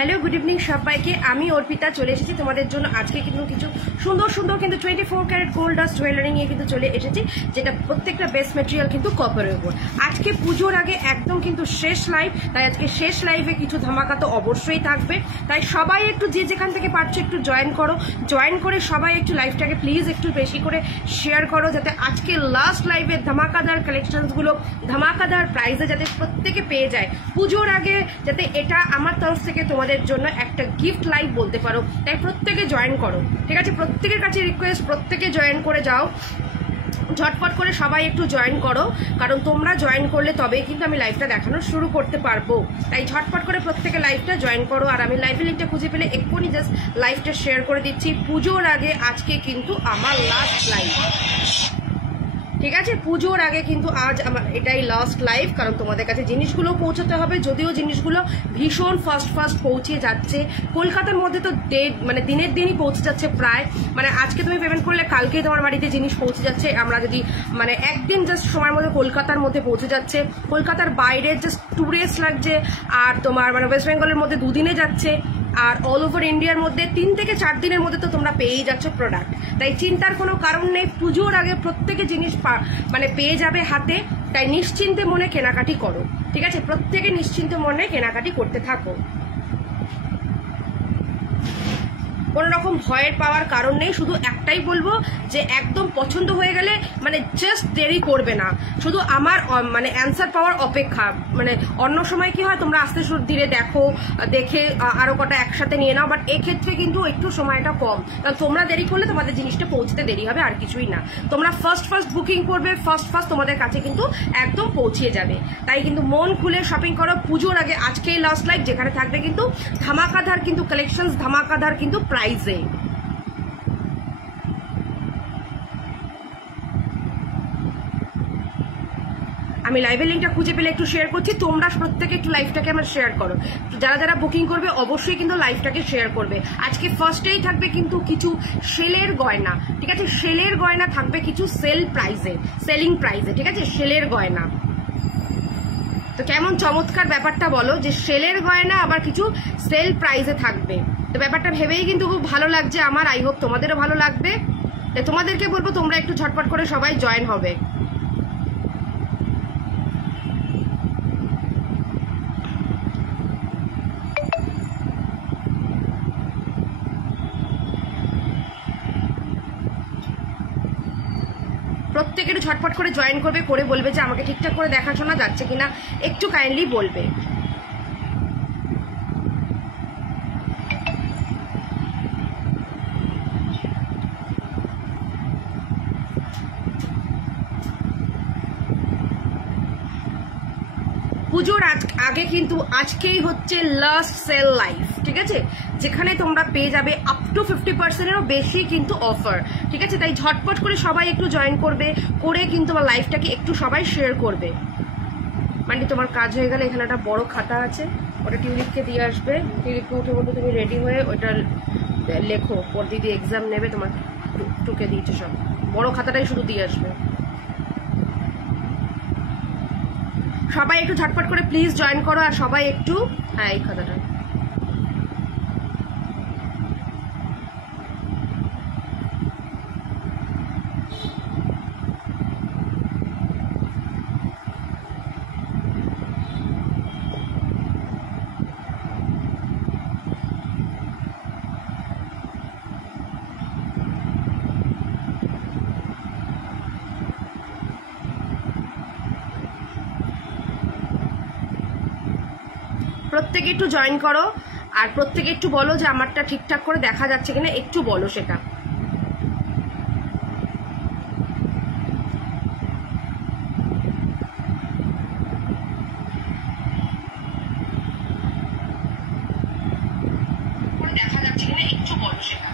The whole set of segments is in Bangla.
হ্যালো গুড ইভিনিং সবাইকে, আমি অর্পিতা চলে এসেছি তোমাদের জন্য আজকে কিন্তু কিছু সুন্দর সুন্দর কিন্তু 24 ক্যারেট গোল্ড ডাস্ট জুয়েলারি নিয়ে কিন্তু চলে এসেছি, যেটা প্রত্যেকটা বেস্ট ম্যাটেরিয়াল কিন্তু কপারের উপর। আজকে পুজোর আগে একদম কিন্তু শেষ লাইভ, তাই আজকে শেষ লাইভে কিছু ধামাকা তো অবশ্যই থাকবে। তাই সবাই একটু যে যেখান থেকে পারছো একটু জয়েন করো, জয়েন করে সবাই একটু লাইভটাকে প্লিজ একটু বেশি করে শেয়ার করো, যাতে আজকে লাস্ট লাইভে ধামাকাদার কালেকশনসগুলো ধামাকাদার প্রাইসে যাতে প্রত্যেকে পেয়ে যায় পুজোর আগে, যাতে এটা আমার তরফ থেকে তোমাদের জন্য একটা গিফট লাইভ বলতে পারো। তাই প্রত্যেকে জয়েন করো, ঠিক আছে? প্রত্যেকের কাছে রিকোয়েস্ট, প্রত্যেকে জয়েন করে যাও, ঝটপট করে সবাই একটু জয়েন করো, কারণ তোমরা জয়েন করলে তবেই কিন্তু আমি লাইভটা দেখানো শুরু করতে পারবো। তাই ঝটপট করে প্রত্যেকে লাইভটা জয়েন করো। আর আমি লাইভের লিঙ্কটা খুঁজে পেলে এক্ষুনি জাস্ট লাইভটা শেয়ার করে দিচ্ছি। পুজোর আগে আজকে কিন্তু আমার লাস্ট লাইভ, ঠিক আছে? পুজোর আগে কিন্তু আজ আমার এটাই লাস্ট লাইভ, কারণ তোমাদের কাছে জিনিসগুলো পৌঁছাতে হবে। যদিও জিনিসগুলো ভীষণ ফাস্ট পৌঁছে যাচ্ছে, কলকাতার মধ্যে তো মানে দিনের দিনই পৌঁছে যাচ্ছে প্রায়, মানে আজকে তুমি পেমেন্ট করলে কালকেই তোমার বাড়িতে জিনিস পৌঁছে যাচ্ছে। আমরা যদি মানে একদিন জাস্ট সময়ের মধ্যে কলকাতার মধ্যে পৌঁছে যাচ্ছে, কলকাতার বাইরে জাস্ট 2 days লাগছে, আর তোমার মানে ওয়েস্ট বেঙ্গলের মধ্যে 2 দিনে যাচ্ছে, আর অল ওভার ইন্ডিয়ার মধ্যে 3 থেকে 4 দিনের মধ্যে তো তোমরা পেয়েই যাচ্ছ প্রোডাক্ট। তাই চিন্তার কোনো কারণ নেই, পুজোর আগে প্রত্যেকে জিনিস মানে পেয়ে যাবে হাতে। তাই নিশ্চিন্তে মনে কেনাকাটি করো, ঠিক আছে? প্রত্যেকে নিশ্চিন্তে মনে কেনাকাটি করতে থাকো, কোনো রকম ভয়ের পাওয়ার কারণ নেই। শুধু একটাই বলবো যে একদম পছন্দ হয়ে গেলে মানে জাস্ট দেরি করবে না, শুধু আমার মানে অ্যান্সার পাওয়ার অপেক্ষা। মানে অন্য সময় কি হয়, তোমরা আস্তে ধীরে দেখো, দেখে আরো কটা একসাথে নিয়ে নাও, বাট এক্ষেত্রে কিন্তু একটু সময়টা কম, কারণ তোমরা দেরি করলে তোমাদের জিনিসটা পৌঁছতে দেরি হবে, আর কিছুই না। তোমরা ফার্স্ট বুকিং করবে, ফার্স্ট তোমাদের কাছে কিন্তু একদম পৌঁছিয়ে যাবে। তাই কিন্তু মন খুলে শপিং করো পুজোর আগে। আজকেই লাস্ট লাইভ, যেখানে থাকবে কিন্তু ধামাকাধার কিন্তু কালেকশনস, ধামাকাধার কিন্তু প্রাইজে। আমি লাইভের লিঙ্কটা খুঁজে পেলে একটু শেয়ার করছি, তোমরা প্রত্যেকে একটু লাইভটাকে আমার শেয়ার করো। যারা যারা বুকিং করবে অবশ্যই কিন্তু লাইভটাকে শেয়ার করবে। আজকে ফার্স্টেই থাকবে কিন্তু কিছু সেলের গয়না, ঠিক আছে? সেলের গয়না থাকবে কিছু সেলিং প্রাইজে, ঠিক আছে? সেলের গয়না তো কেমন চমৎকার ব্যাপারটা বলো, যে সেলের গয়না আবার কিছু সেল প্রাইজে থাকবে। তো ব্যাপারটা ভেবেই কিন্তু খুব ভালো লাগছে আমার, আই হোপ তোমাদেরও ভালো লাগবে। তোমাদেরকে বলবো তোমরা একটু ঝটপট করে সবাই জয়েন হবে। প্রত্যেকে একটু ঝটপট করে জয়েন করবে, করে বলবে যে আমাকে ঠিকঠাক করে দেখাশোনা যাচ্ছে কিনা, একটু কাইন্ডলি বলবে। পুজোর আগে কিন্তু আজকেই হচ্ছে লাস্ট সেল লাইভ, ঠিক আছে? যেখানে তোমরা পেয়ে যাবে আপ টু 50%-এরও বেশি কিন্তু অফার, ঠিক আছে? তাই ঝটপট করে সবাই একটু জয়েন করবে, করে কিন্তু আমার লাইভটাকে একটু সবাই শেয়ার করবে। মানে তোমার কাজ হয়ে গেলে এখানে একটা বড় খাতা আছে, ওটা টিউলিপকে দিয়ে আসবে, টিউলিপকে উঠে বলতে তুমি রেডি হয়ে ওইটা লেখো, পর দিদি এক্সাম নেবে, তোমার টুকে দিয়েছে সব, বড় খাতাটাই শুধু দিয়ে আসবে। সবাই একটু ঝটপট করে প্লিজ জয়েন করো, আর সবাই একটু, হ্যাঁ এই খাতাটা প্রত্যেকে একটু জয়েন করো, আর প্রত্যেকে একটু বলো যে আমারটা ঠিকঠাক করে দেখা যাচ্ছে কিনা, একটু বলো সেটা। দেখা যাচ্ছে কিনা একটু বলো সেটা।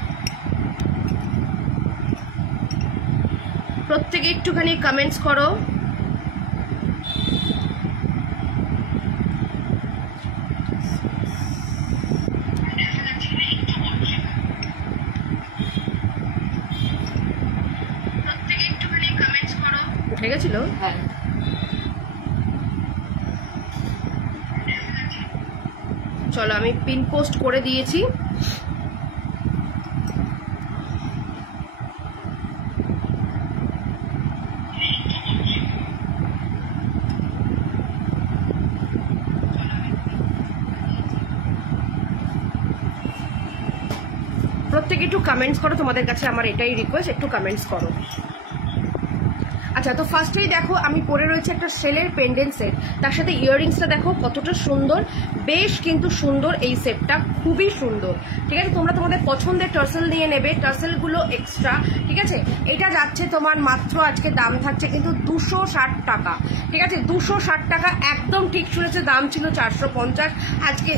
প্রত্যেকে একটুখানি কমেন্টস করো। উঠে গেছিল, হ্যাঁ চলো আমি পিন পোস্ট করে দিয়েছি। প্রত্যেকে একটু কমেন্টস করো, তোমাদের কাছে আমার এটাই রিকোয়েস্ট, একটু কমেন্টস করো। আচ্ছা, তো ফার্স্টেই দেখো আমি পরে রয়েছে একটা সেলের পেন্ডেন্ট সেট, তার সাথে ইয়াররিংসটা দেখো কতটা সুন্দর, বেশ কিন্তু সুন্দর এই সেটটা, খুবই সুন্দর। ঠিক আছে, তোমরা তোমাদের পছন্দের টার্সেল নিয়ে নেবে, টার্সেলগুলো এক্সট্রা। ঠিক আছে, এটা যাচ্ছে তোমার মাত্র আজকে দাম থাকছে কিন্তু 260 টাকা। ঠিক আছে, 260 টাকা, একদম ঠিক শুনেছে, দাম ছিল 450, আজকে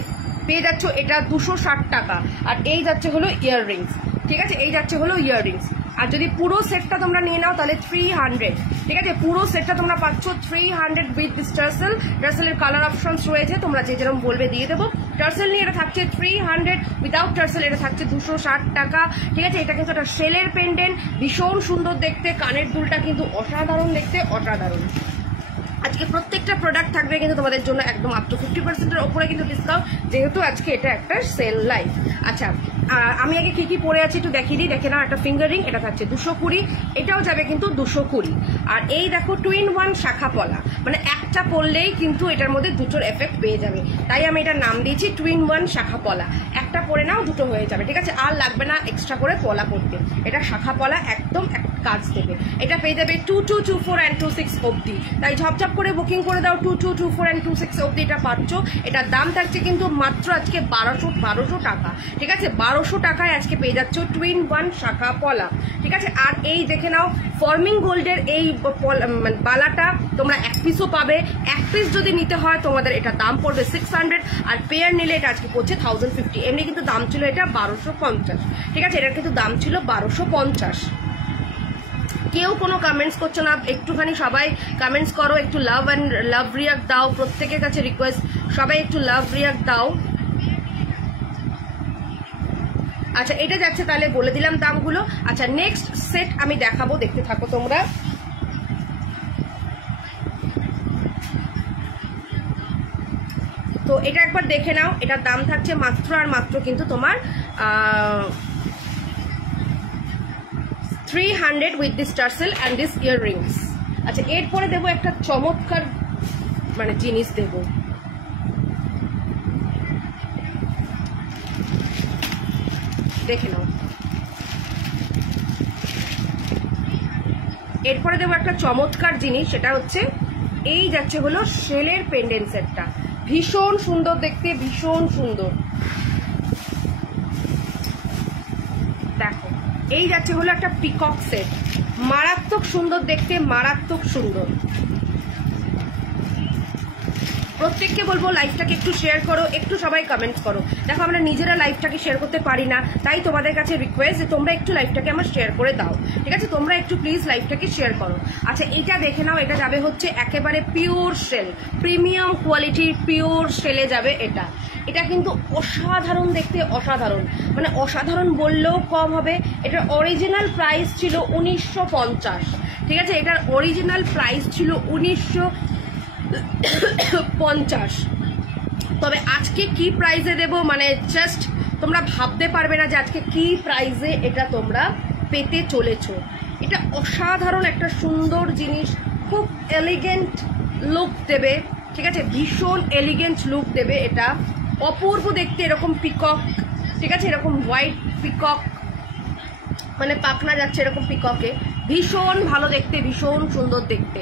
পেয়ে যাচ্ছ এটা 260 টাকা। আর এই যাচ্ছে হলো ইয়াররিংস। ঠিক আছে, এই যাচ্ছে হলো ইয়াররিংস। আর যদি পুরো সেটটা তোমরা নিয়ে নাও তাহলে 300। ঠিক আছে, পুরো সেটটা তোমরা পাচ্ছ 300 উইথ দিস টার্সেল। টার্সেলের কালার অপশনস রয়েছে, তোমরা যে যেরকম বলবে দিয়ে দেবো। টার্সেল নিয়ে এটা থাকছে 300, উইদাউট টার্সেল এটা থাকছে 260 টাকা। ঠিক আছে, এটা কিন্তু একটা সেলের পেন্ডেন্ট, ভীষণ সুন্দর দেখতে, কানের দুলটা কিন্তু অসাধারণ দেখতে, অসাধারণ। আজকে প্রত্যেকটা প্রোডাক্ট থাকবে কিন্তু তোমাদের জন্য একদম আপ টু 50%-এর ওপরে কিন্তু ডিসকাউন্ট, যেহেতু আজকে এটা একটা সেল লাইভ। আচ্ছা, আমি আগে কি কি পরে আছি একটু দেখিয়ে দিই, দেখে নাও। একটা ফিঙ্গার রিং, এটা থাকছে 220, এটাও যাবে কিন্তু 220। আর এই দেখো টুইন ওয়ান শাখা পলা, মানে একটা পরলেই কিন্তু এটার মধ্যে দুটোর এফেক্ট পেয়ে যাবে, তাই আমি এটার নাম দিয়েছি টুইন ওয়ান শাখা পলা। একটা পরে নাও, দুটো হয়ে যাবে। ঠিক আছে, আর লাগবে না এক্সট্রা করে পলা করতে, এটা শাখা পলা একদম কাজ দেবে। এটা পেয়ে যাবে 22, 24 and 26 অবধি, তাই ঝপঝপ করে বুকিং করে দাও। 22, 24 and 26 অবধি এটা পাচ্ছ। এটার দাম থাকছে কিন্তু মাত্র আজকে 1200 টাকা। ঠিক আছে, 1200 টাকায় আজকে পেয়ে যাচ্ছ টুইন ওয়ান শাখা পলা। ঠিক আছে, আর এই দেখে নাও ফর্মিং গোল্ডের এই বালাটা তোমরা এক পিসও পাবে। এক পিস যদি নিতে হয় তোমাদের এটা দাম পড়বে 600, আর পেয়ার নিলে এটা আজকে পড়ছে 1050। এমনি কিন্তু দাম ছিল এটা 1250। ঠিক আছে, এটার কিন্তু দাম ছিল 1250। কেউ কোনো কমেন্টস করছো না, একটুখানি সবাই কমেন্টস করো, একটু লাভ রিয়াক্ট দাও, প্রত্যেকের কাছে রিকোয়েস্ট, সবাই একটু লাভ রিয়াক্ট দাও। আচ্ছা, এটা যাচ্ছে, তাহলে বলে দিলাম দামগুলো। আচ্ছা, নেক্সট সেট আমি দেখাবো, দেখতে থাকো তোমরা। তো এটা একবার দেখে নাও, এটার দাম থাকছে মাত্র আর মাত্র কিন্তু তোমার 300 with this tassel and this earrings. আচ্ছা, এরপরে দেবো একটা চমৎকার মানে জিনিস দেবো, দেখে নাও। এরপরে দেবো একটা চমৎকার জিনিস, সেটা হচ্ছে এই যাচ্ছে হলো শেলের পেন্ডেন্ট সেটটা, ভীষণ সুন্দর দেখতে, ভীষণ সুন্দর। দেখো, এই যাচ্ছে হলো একটা পিকক সেট, মারাত্মক সুন্দর দেখতে, মারাত্মক সুন্দর। প্রত্যেককে বলবো লাইভটাকে একটু শেয়ার করো, একটু সবাই কমেন্টস করো। দেখো, আমরা নিজেরা লাইভটাকে শেয়ার করতে পারি না, তাই তোমাদের কাছে রিকোয়েস্ট যে তোমরা একটু লাইভটাকে আমার শেয়ার করে দাও। ঠিক আছে, তোমরা একটু প্লিজ লাইভটাকে শেয়ার করো। আচ্ছা, এটা দেখে নাও, এটা যাবে হচ্ছে একেবারে পিওর শেল, প্রিমিয়াম কোয়ালিটির পিওর শেলে যাবে এটা। এটা কিন্তু অসাধারণ দেখতে, অসাধারণ, মানে অসাধারণ বললেও কম হবে। এটার অরিজিনাল প্রাইস ছিল 1950। ঠিক আছে, এটার অরিজিনাল প্রাইস ছিল 1950। তবে আজকে কি প্রাইসে দেব, মানে জাস্ট তোমরা ভাবতে পারবে না যে আজকে কি প্রাইসে এটা তোমরা পেতে চলেছো। এটা অসাধারণ একটা সুন্দর জিনিস, খুব এলিগেন্ট লুক দেবে। ঠিক আছে, ভীষণ এলিগেন্ট লুক দেবে এটা, অপূর্ব দেখতে, এরকম পিকক। ঠিক আছে, এরকম হোয়াইট পিকক, মানে পাখনা যাচ্ছে এরকম পিককে, ভীষণ ভালো দেখতে, ভীষণ সুন্দর দেখতে।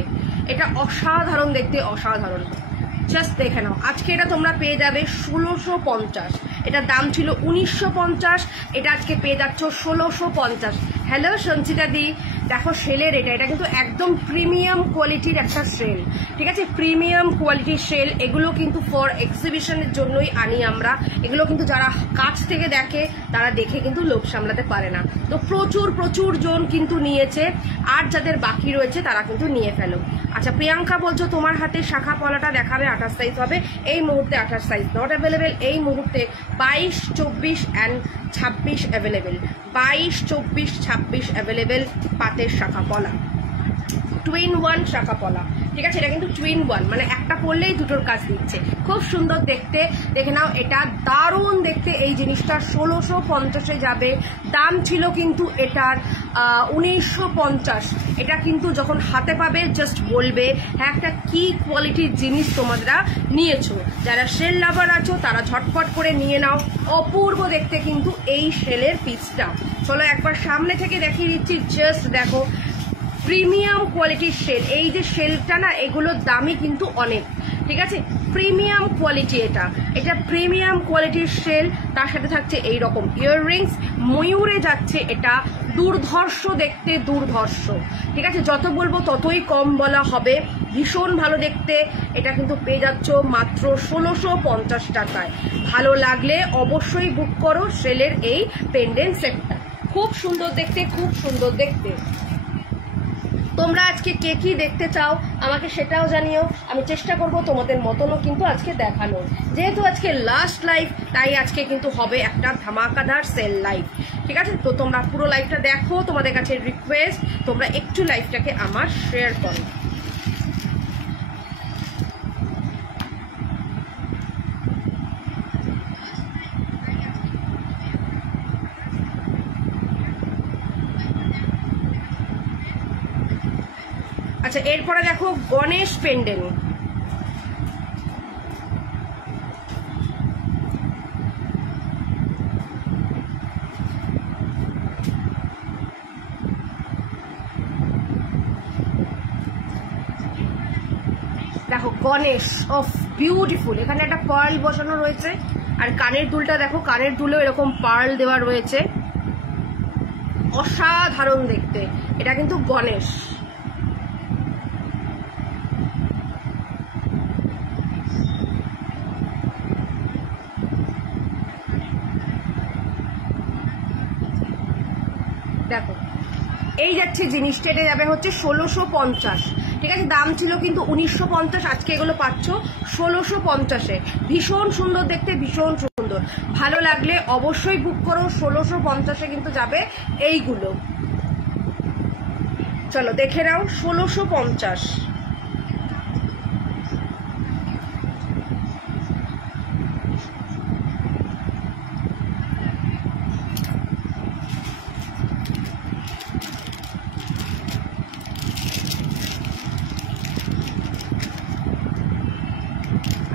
এটা অসাধারণ দেখতে, অসাধারণ। জাস্ট দেখে নাও, আজকে এটা তোমরা পেয়ে যাবে 1650। এটার দাম ছিল 1950, এটা আজকে পেয়ে যাচ্ছ 1650। হ্যালো সঞ্চিতা দি, দেখো সেলের এটা কিন্তু একদম প্রিমিয়াম কোয়ালিটির একটা সেল। ঠিক আছে, প্রিমিয়াম কোয়ালিটির সেল। এগুলো কিন্তু ফর এক্সিবিশনের জন্যই আনি আমরা, এগুলো কিন্তু যারা কাছ থেকে দেখে তারা দেখে কিন্তু লোভ সামলাতে পারে না। তো প্রচুর প্রচুর জন কিন্তু নিয়েছে, আর যাদের বাকি রয়েছে তারা কিন্তু নিয়ে ফেলো। আচ্ছা, প্রিয়াঙ্কা বলছো তোমার হাতে শাখা পলাটা দেখাবে 28 সাইজ হবে, এই মুহূর্তে 28 সাইজ নট অ্যাভেলেবেল, এই মুহূর্তে 22, 24 অ্যান্ড 26 অ্যাভেলেবেল। 22, 24, 26 অ্যাভেলেবেল পাতের শাখা পলা, টুইন ওয়ান শাখা পলা। ঠিক আছে, এটা কিন্তু টুইন ওয়ান, মানে একটা পরলেই দুটোর কাজ দিচ্ছে, খুব সুন্দর দেখতে। দেখে নাও, এটা দারুণ দেখতে। এই জিনিসটা 1650-এ যাবে। দাম ছিল কিন্তু এটার 1950। এটা কিন্তু যখন হাতে পাবে জাস্ট বলবে হ্যাঁ একটা কি কোয়ালিটির জিনিস তোমরা নিয়েছো। যারা সেল লাভার আছো তারা ঝটপট করে নিয়ে নাও। অপূর্ব দেখতে কিন্তু এই সেলের পিসটা। চলো একবার সামনে থেকে দেখিয়ে দিচ্ছি, জাস্ট দেখো প্রিমিয়াম কোয়ালিটির সেল। এই যে সেলটা না, এগুলোর দামই কিন্তু অনেক, ঠিক আছে, প্রিমিয়াম কোয়ালিটি। এটা প্রিমিয়াম কোয়ালিটির সেল। তার সাথে থাকছে এই রকম ইয়াররিংস, ময়ূরে যাচ্ছে। এটা দুর্ধর্ষ দেখতে, দুর্ধর্ষ, ঠিক আছে, যত বলবো ততই কম বলা হবে। ভীষণ ভালো দেখতে। এটা কিন্তু পেয়ে যাচ্ছ মাত্র 1650 টাকায়। ভালো লাগলে অবশ্যই বুক করো সেলের এই পেন্ডেন্ট সেটটা। খুব সুন্দর দেখতে, খুব সুন্দর দেখতে। তোমরা আজকে কে কি দেখতে চাও আমাকে সেটাও জানিও, আমি চেষ্টা করব তোমাদের মতনও কিন্তু আজকে দেখানো। যেহেতু আজকে লাস্ট লাইভ, তাই আজকে কিন্তু হবে একটা ধামাকাদার সেল লাইভ, ঠিক আছে। তো তোমরা পুরো লাইভটা দেখো, তোমাদের কাছে রিকোয়েস্ট তোমরা একটু লাইভটাকে আমার শেয়ার করো। আচ্ছা, এরপরে দেখো গণেশ পেন্ডেন্ট। দেখো গণেশ অফ বিউটিফুল। এখানে একটা পার্ল বসানো রয়েছে, আর কানের দুলটা দেখো, কানের দুলেও এরকম পার্ল দেওয়া রয়েছে, অসাধারণ দেখতে। এটা কিন্তু গণেশ। দেখো এই যাচ্ছে জিনিসটা, এটা যাবে হচ্ছে 1650, ঠিক আছে। দাম ছিল কিন্তু 1950, আজকে এগুলো পাচ্ছ 1650-এ। ভীষণ সুন্দর দেখতে, ভীষণ সুন্দর। ভালো লাগলে অবশ্যই বুক করো। 1650-এ কিন্তু যাবে এইগুলো। চলো দেখে নাও 1650।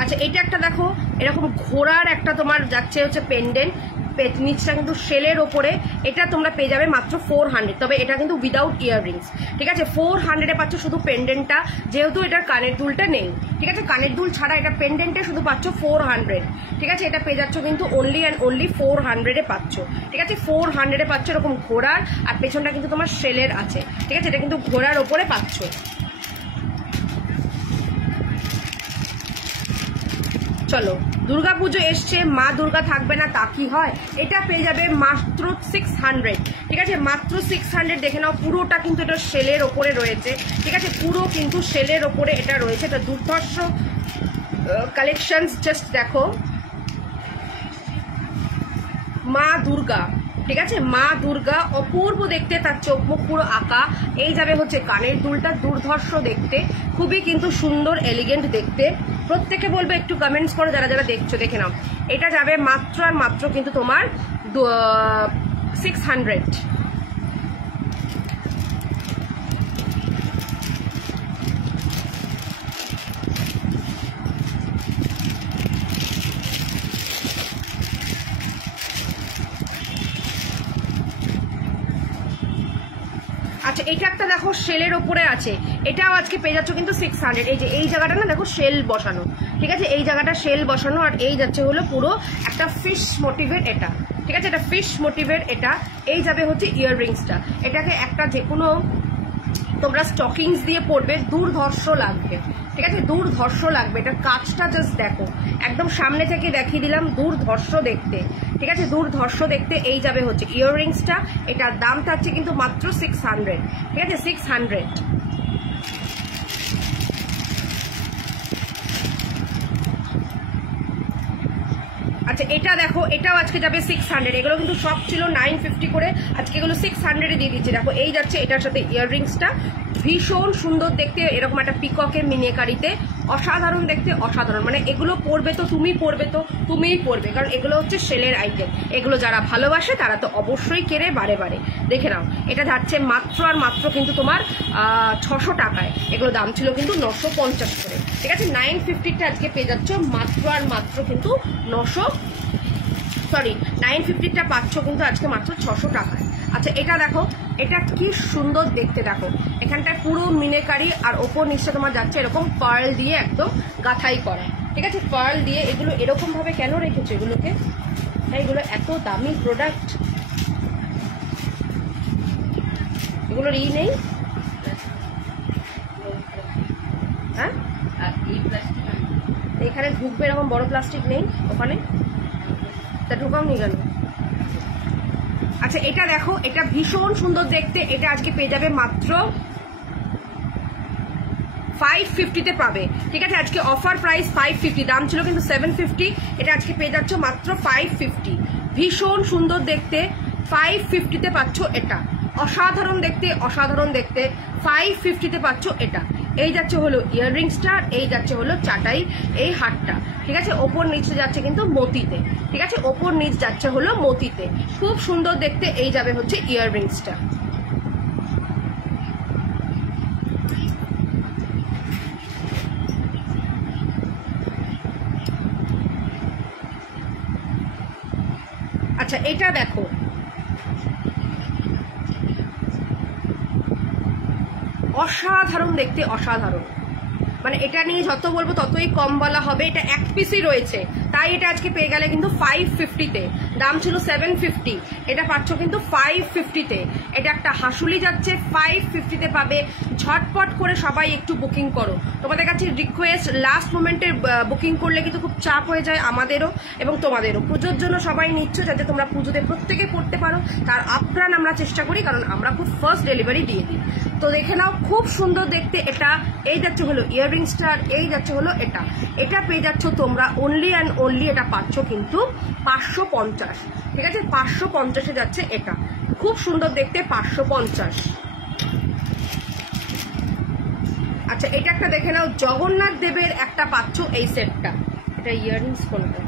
আচ্ছা, এটা একটা দেখো, এরকম ঘোড়ার একটা তোমার যাচ্ছে হচ্ছে পেন্ডেন্ট, নিচটা কিন্তু সেলের ওপরে। এটা তোমরা পেয়ে যাবে মাত্র 400, তবে এটা কিন্তু উইদাউট ইয়াররিংস, ঠিক আছে। 400-এ পাচ্ছ শুধু পেন্ডেন্টটা, যেহেতু এটার কানের দুলটা নেই, ঠিক আছে। কানের দুল ছাড়া এটা পেন্ডেন্টে শুধু পাচ্ছ 400, ঠিক আছে। এটা পেয়ে যাচ্ছ কিন্তু অনলি অ্যান্ড অনলি 400-এ পাচ্ছ, ঠিক আছে। 400-এ পাচ্ছ এরকম ঘোড়ার, আর পেছনটা কিন্তু তোমার সেলের আছে, ঠিক আছে। এটা কিন্তু ঘোড়ার ওপরে পাচ্ছ। চলো, দুর্গাপুজো এসছে, মা দুর্গা থাকবে না তা কি হয়। এটা পেয়ে যাবে মাত্র 600, ঠিক আছে, মাত্র 600। দেখে নাও পুরোটা কিন্তু এটা সেলের ওপরে রয়েছে, ঠিক আছে, পুরো কিন্তু সেলের ওপরে এটা রয়েছে। এটা দুর্ধর্ষ কালেকশনস। জাস্ট দেখো মা দুর্গা, ঠিক আছে, মা দুর্গা অপূর্ব দেখতে, তার চোখ মুখ পুরো আঁকা। এই যাবে হচ্ছে কানের দুলটা, দুর্ধর্ষ দেখতে, খুবই কিন্তু সুন্দর এলিগেন্ট দেখতে। প্রত্যেকে বলবে একটু কমেন্টস করো যারা যারা দেখছো। দেখে নাও এটা যাবে মাত্র আর মাত্র কিন্তু তোমার 600। আচ্ছা, এটা একটা দেখো সেলের ওপরে আছে, এটাও আজকে পেয়ে যাচ্ছ কিন্তু 600। এই যে এই জায়গাটা না দেখো সেল বসানো, ঠিক আছে, এই জায়গাটা সেল বসানো। আর এই যাচ্ছে হলো পুরো একটা ফিশ মোটিভের এটা, ঠিক আছে, এটা ফিশ মোটিভের এটা। এই যাবে হচ্ছে ইয়াররিংসটা। এটাকে একটা যে কোনো তোমরা স্টকিংস দিয়ে পরবে, দুর্ধর্ষ লাগবে, ঠিক আছে, দুর্ধর্ষ লাগবে। এটার কাজটা জাস্ট দেখো, একদম সামনে থেকে দেখিয়ে দিলাম, দুর্ধর্ষ দেখতে, ঠিক আছে, দুর্ধর্ষ দেখতে। এই যাবে হচ্ছে ইয়াররিংসটা। এটার দাম থাকছে কিন্তু মাত্র 600, ঠিক আছে, 600। আচ্ছা, এটা দেখো, এটাও আজকে যাবে 600। এগুলো কিন্তু সব ছিল 950 করে, আজকে এগুলো 600-এ দিয়ে দিচ্ছে। দেখো এই যাচ্ছে এটার সাথে ইয়াররিংসটা, ভীষণ সুন্দর দেখতে, এরকম একটা পিককের মিনিকারিতে, অসাধারণ দেখতে, অসাধারণ। মানে এগুলো পরবে তো তুমিই পরবে, কারণ এগুলো হচ্ছে সেলের আইটেম। এগুলো যারা ভালোবাসে তারা তো অবশ্যই কেড়ে বারে বারে। দেখে নাও, এটা যাচ্ছে মাত্র আর মাত্র কিন্তু তোমার 600 টাকায়। এগুলো দাম ছিল কিন্তু 950 করে, ঠিক আছে। 950টা আজকে পেয়ে যাচ্ছ মাত্র আর মাত্র কিন্তু 950টা পাচ্ছ কিন্তু আজকে মাত্র 600 টাকায়। আচ্ছা এটা দেখো, এটা কি সুন্দর দেখতে, দেখো এখানটায় পুরো মিনেকারি আর ওপর নিচে তোমার যাচ্ছে এরকম পার্ল দিয়ে একদম গাঁথাই করা, ঠিক আছে। পার্ল দিয়ে এগুলো এরকম ভাবে কেন রেখেছো এগুলোকে? এগুলো এত দামি প্রোডাক্ট, এগুলোর নেই, হ্যাঁ এখানে ঢুকবে এরকম বড় প্লাস্টিক নেই ওখানে, তা ঢুকাও নি কেন? আচ্ছা এটা দেখো, এটা ভীষণ সুন্দর দেখতে, এটা আজকে পেয়ে যাবে মাত্র 550-তে পাবে, ঠিক আছে। আজকে অফার প্রাইস 550, দাম ছিল কিন্তু 750, এটা আজকে পেয়ে যাচ্ছ মাত্র 550। ভীষণ সুন্দর দেখতে, 550-তে পাচ্ছ এটা, অসাধারণ দেখতে, অসাধারণ দেখতে, 550-তে পাচ্ছ এটা। এই যাচ্ছে হলো ইয়াররিংসটা, এই যাচ্ছে হলো চাটাই, এই হারটা, ঠিক আছে। ওপর নিচে যাচ্ছে কিন্তু মতিতে, ঠিক আছে, ওপর নিচ যাচ্ছে হলো মতিতে, খুব সুন্দর দেখতে। এই যাবে হচ্ছে ইয়াররিংসটা। আচ্ছা এটা দেখো, অসাধারণ দেখতে, অসাধারণ। মানে এটা নিয়ে যত বলবো ততই কম বলা হবে। এটা এক পিসই রয়েছে, তাই এটা আজকে পেয়ে গেলে কিন্তু 550-তে, দাম ছিল 750, এটা পাচ্ছ কিন্তু 550-তে। এটা একটা হাসুলি যাচ্ছে, 550-তে পাবে। ঝটপট করে সবাই একটু বুকিং করো, তোমাদের কাছে রিকোয়েস্ট, লাস্ট মোমেন্টের বুকিং করলে কিন্তু খুব চাপ হয়ে যায় আমাদেরও এবং তোমাদেরও। পুজোর জন্য সবাই নিচ্ছ যাতে তোমরা পুজোতে প্রত্যেকে পড়তে পারো, তার আপ্রাণ আমরা চেষ্টা করি, কারণ আমরা খুব ফার্স্ট ডেলিভারি দিয়ে দিই। তো দেখে নাও, খুব সুন্দর দেখতে এটা। এই যাচ্ছে হলো ইয়াররিংসটা, এই যাচ্ছে হলো এটা। এটা পেয়ে যাচ্ছ তোমরা অনলি অ্যান্ড অনলি, এটা পাচ্ছ কিন্তু 550, ঠিক আছে। 550-এ যাচ্ছে এটা, খুব সুন্দর দেখতে, 550। আচ্ছা এটা একটা দেখে নাও, জগন্নাথ দেবের একটা পাচ্ছ এই সেটটা। এটা ইয়াররিংস কোনটা?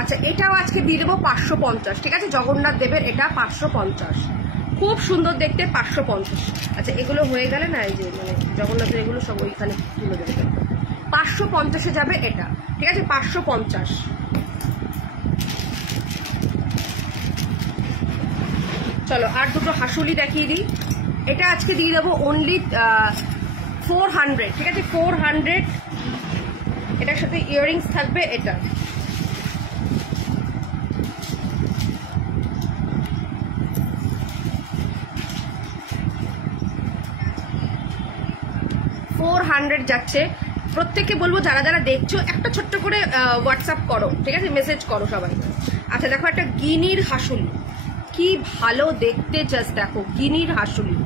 আচ্ছা এটাও আজকে দিয়ে দেবো 550, ঠিক আছে। জগন্নাথ দেবের এটা 550, খুব সুন্দর দেখতে, 550। আচ্ছা এগুলো হয়ে গেলে না, এই যে মানে জগন্নাথের এগুলো সব ওইখানে তুলে দেবে, 550-এ যাবে এটা, ঠিক আছে। 550। চলো আর দুটো হাসুলি দেখিয়ে দিই। এটা আজকে দিয়ে দেবো অনলি 400, ঠিক আছে, 400। এটার সাথে ইয়াররিংস থাকবে, এটা যাচ্ছে। প্রত্যেককে বলবো যারা যারা দেখছো একটা ছোট্ট করে হোয়াটসঅ্যাপ করো, ঠিক আছে, মেসেজ করো সবাই। আচ্ছা দেখো একটা গিনির হাসুলি, কি ভালো দেখতে, জাস্ট দেখো গিনির হাসুলি।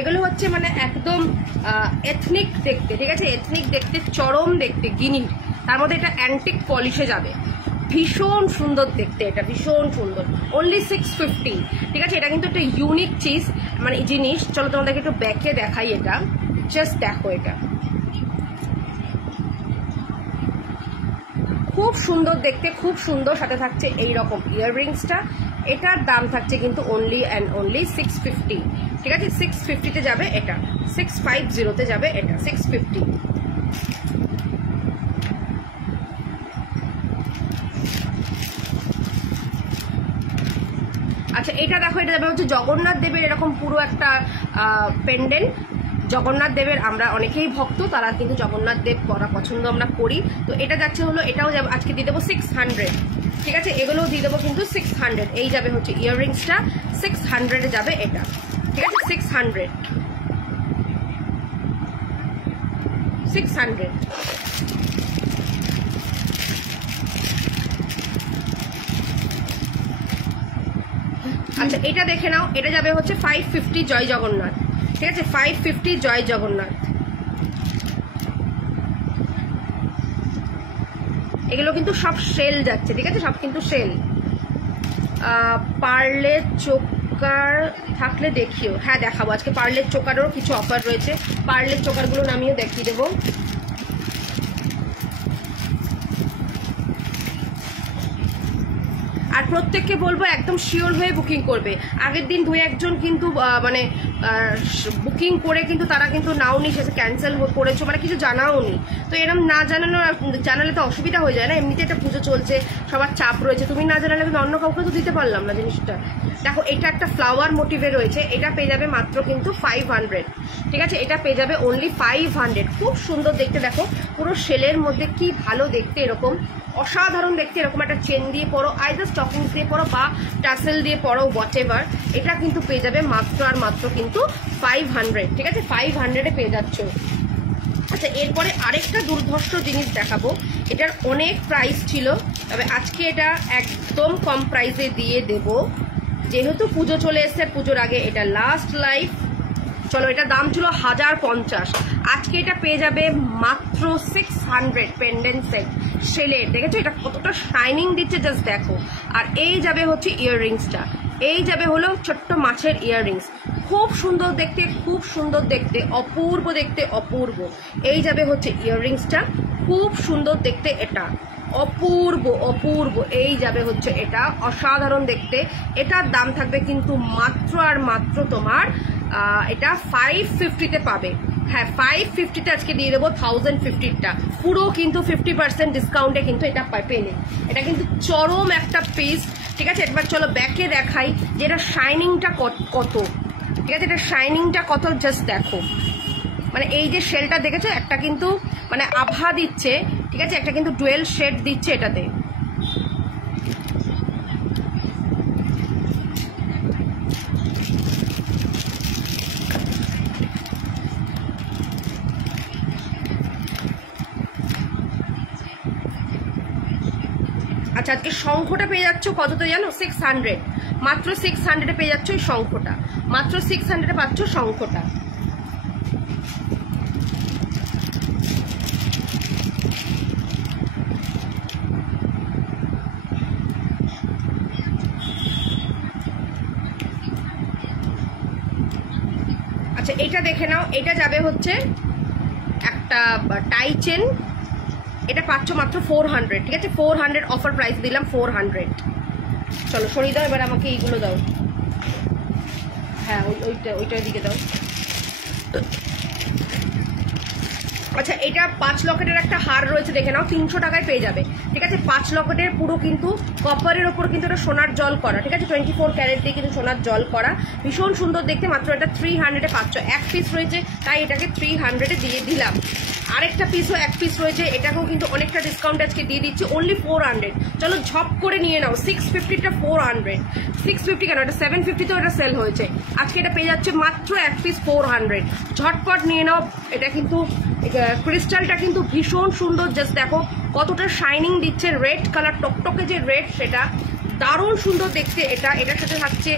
এগুলো হচ্ছে মানে একদম এথনিক দেখতে, ঠিক আছে, এথনিক দেখতে, চরম দেখতে গিনির। তার মধ্যে এটা অ্যান্টিক পলিশে যাবে, ভীষণ সুন্দর দেখতে, এটা ভীষণ সুন্দর। অনলি 650, ঠিক আছে। এটা কিন্তু একটা ইউনিক চিজ মানে জিনিস। চলো তোমাদেরকে একটু ব্যাকে দেখাই, এটা জাস্ট দেখো, এটা খুব সুন্দর দেখতে, খুব সুন্দর। সাথে থাকছে এইরকম ইয়াররিংসটা। এটার দাম থাকছে কিন্তু অনলি অ্যান্ড অনলি 650, ঠিক আছে। 650-তে যাবে এটা, 650-তে যাবে এটা, 650। আচ্ছা এটা দেখো, এটা যাবে হচ্ছে জগন্নাথ দেবের এরকম পুরো একটা পেন্ডেন্ট। জগন্নাথ দেবের আমরা অনেকেই ভক্ত, তারা কিন্তু জগন্নাথ দেব পরা পছন্দ আমরা করি। তো এটা যাচ্ছে হলো, এটাও যাবে আজকে দিয়ে দেবো 600, ঠিক আছে। এগুলোও দিয়ে দেবো কিন্তু 600। এই যাবে হচ্ছে ইয়াররিংসটা, 600-এ যাবে এটা, ঠিক আছে। 600। আচ্ছা এটা দেখে নাও, এটা যাবে হচ্ছে 550 জয় জগন্নাথ, ঠিক আছে। 550 জয় জগন্নাথ। এগুলো কিন্তু সব সেল যাচ্ছে, ঠিক আছে, সব কিন্তু সেল। পার্লে চোখ চোকার থাকলে দেখিও। হ্যাঁ দেখাবো, আজকে পার্লের চোকারেরও কিছু অফার রয়েছে, পার্লের চোকারগুলো নামিয়েও দেখিয়ে দেবো। আর প্রত্যেককে বলবো একদম শিওর হয়ে বুকিং করবে। আগের দিন 2-1 কিন্তু মানে বুকিং করে কিন্তু তারা কিন্তু নাওনি, সেটা ক্যান্সেল করেছো, মানে কিছু জানাওনি। তো এরকম না জানালে তো অসুবিধা হয়ে যায় না। এমনিতে একটা পুজো চলছে, সবার চাপ রয়েছে, তুমি না জানালে কিন্তু অন্য কাউকে তো দিতে পারলাম না জিনিসটা। দেখো এটা একটা ফ্লাওয়ার মোটিভে রয়েছে, এটা পেয়ে যাবে মাত্র কিন্তু 500, ঠিক আছে? এটা পেয়ে যাবে অনলি 500। খুব সুন্দর দেখতে, দেখো পুরো সেলের মধ্যে কি ভালো দেখতে, এরকম অসাধারণ দেখতে। এরকম একটা চেন দিয়ে পরো, আইদার স্টকিংস দিয়ে পরো বা টাসেল দিয়ে পরো, হোয়াটএভার। এটা কিন্তু পেয়ে যাবে মাত্র আর মাত্র কিন্তু 500, ঠিক আছে? 500-এ পেয়ে যাচ্ছ। আচ্ছা, এরপরে আরেকটা দুর্ধর্ষ জিনিস দেখাবো। এটার অনেক প্রাইস ছিল, তবে আজকে এটা একদম কম প্রাইসে দিয়ে দেব, যেহেতু পুজো চলে এসছে। পুজোর আগে এটা লাস্ট লাইফ। চলো, এটা দাম ছিল 1050, আজকে এটা পেয়ে যাবে মাত্র 600। পেন্ডেন্ট সেট সেলের, দেখেছো এটা কতটা শাইনিং দিচ্ছে, জাস্ট দেখো। আর এই যাবে হচ্ছে ইয়াররিংসটা, এই যাবে হলো ছোট্ট মাছের ইয়াররিংস, খুব সুন্দর দেখতে, খুব সুন্দর দেখতে, অপূর্ব দেখতে, অপূর্ব। এই যাবে হচ্ছে ইয়াররিংসটা, খুব সুন্দর দেখতে, এটা অপূর্ব অপূর্ব। এই যাবে হচ্ছে এটা, অসাধারণ দেখতে। এটার দাম থাকবে কিন্তু মাত্র আর মাত্র তোমার এটা 550-তে পাবে। হ্যাঁ, 550-তে আজকে দিয়ে দেবো 1050-টা, পুরো কিন্তু 50% ডিসকাউন্টে কিন্তু এটা পেলে। এটা কিন্তু চরম একটা পিস, ঠিক আছে? একবার চলো ব্যাকে দেখাই যে এটা শাইনিংটা কত, ঠিক আছে? এটা শাইনিংটা কত জাস্ট দেখো। মানে এই যে শেলটা দেখেছো, একটা কিন্তু মানে আভা দিচ্ছে, ঠিক আছে? একটা কিন্তু ডুয়েল শেড দিচ্ছে এটাতে। আচ্ছা, আজকে শঙ্খটা পেয়ে যাচ্ছ কততে জানো? 600, মাত্র 600-এ পেয়ে যাচ্ছ এই শঙ্খটা, মাত্র 600-এ পাচ্ছ শঙ্খটা। আচ্ছা, এটা দেখে নাও, এটা যাবে হচ্ছে একটা টাই চেন, এটা পাচ্ছ মাত্র 400, ঠিক আছে? 400 অফার প্রাইস দিলাম, 400। চলো সরিয়ে দাও, এবার আমাকে এইগুলো দাও। হ্যাঁ, ওইটার দিকে দাও। আচ্ছা, এটা 5 লকেটের একটা হার রয়েছে, দেখে নাও, 300 টাকায় পেয়ে যাবে, ঠিক আছে? 5 লকেটের পুরো কিন্তু কপারের ওপর কিন্তু এটা সোনার জল করা, ঠিক আছে? 24 ক্যারেট দিয়ে কিন্তু সোনার জল করা, ভীষণ সুন্দর দেখতে। মাত্র এটা 300-এ পাচ্ছ। এক পিস রয়েছে, তাই এটাকে 300-এ দিয়ে দিলাম। আরেকটা পিসও এক পিস রয়েছে, এটাকেও কিন্তু অনেকটা ডিসকাউন্ট আজকে দিয়ে দিচ্ছি, অনলি 400। চলো ঝপ করে নিয়ে নাও। 650-টা 400, 650 কেন, এটা 750-তেও এটা সেল হয়েছে, আজকে এটা পেয়ে যাচ্ছে মাত্র এক পিস 400। ঝটপট নিয়ে নাও। এটা কিন্তু ক্রিস্টালটা কিন্তু ভীষণ সুন্দর, জাস্ট দেখো কতটা শাইনিং দিচ্ছে, রেড কালার, টকটকে যে রেড, সেটা দারুণ সুন্দর দেখতে। এটার সাথে থাকছে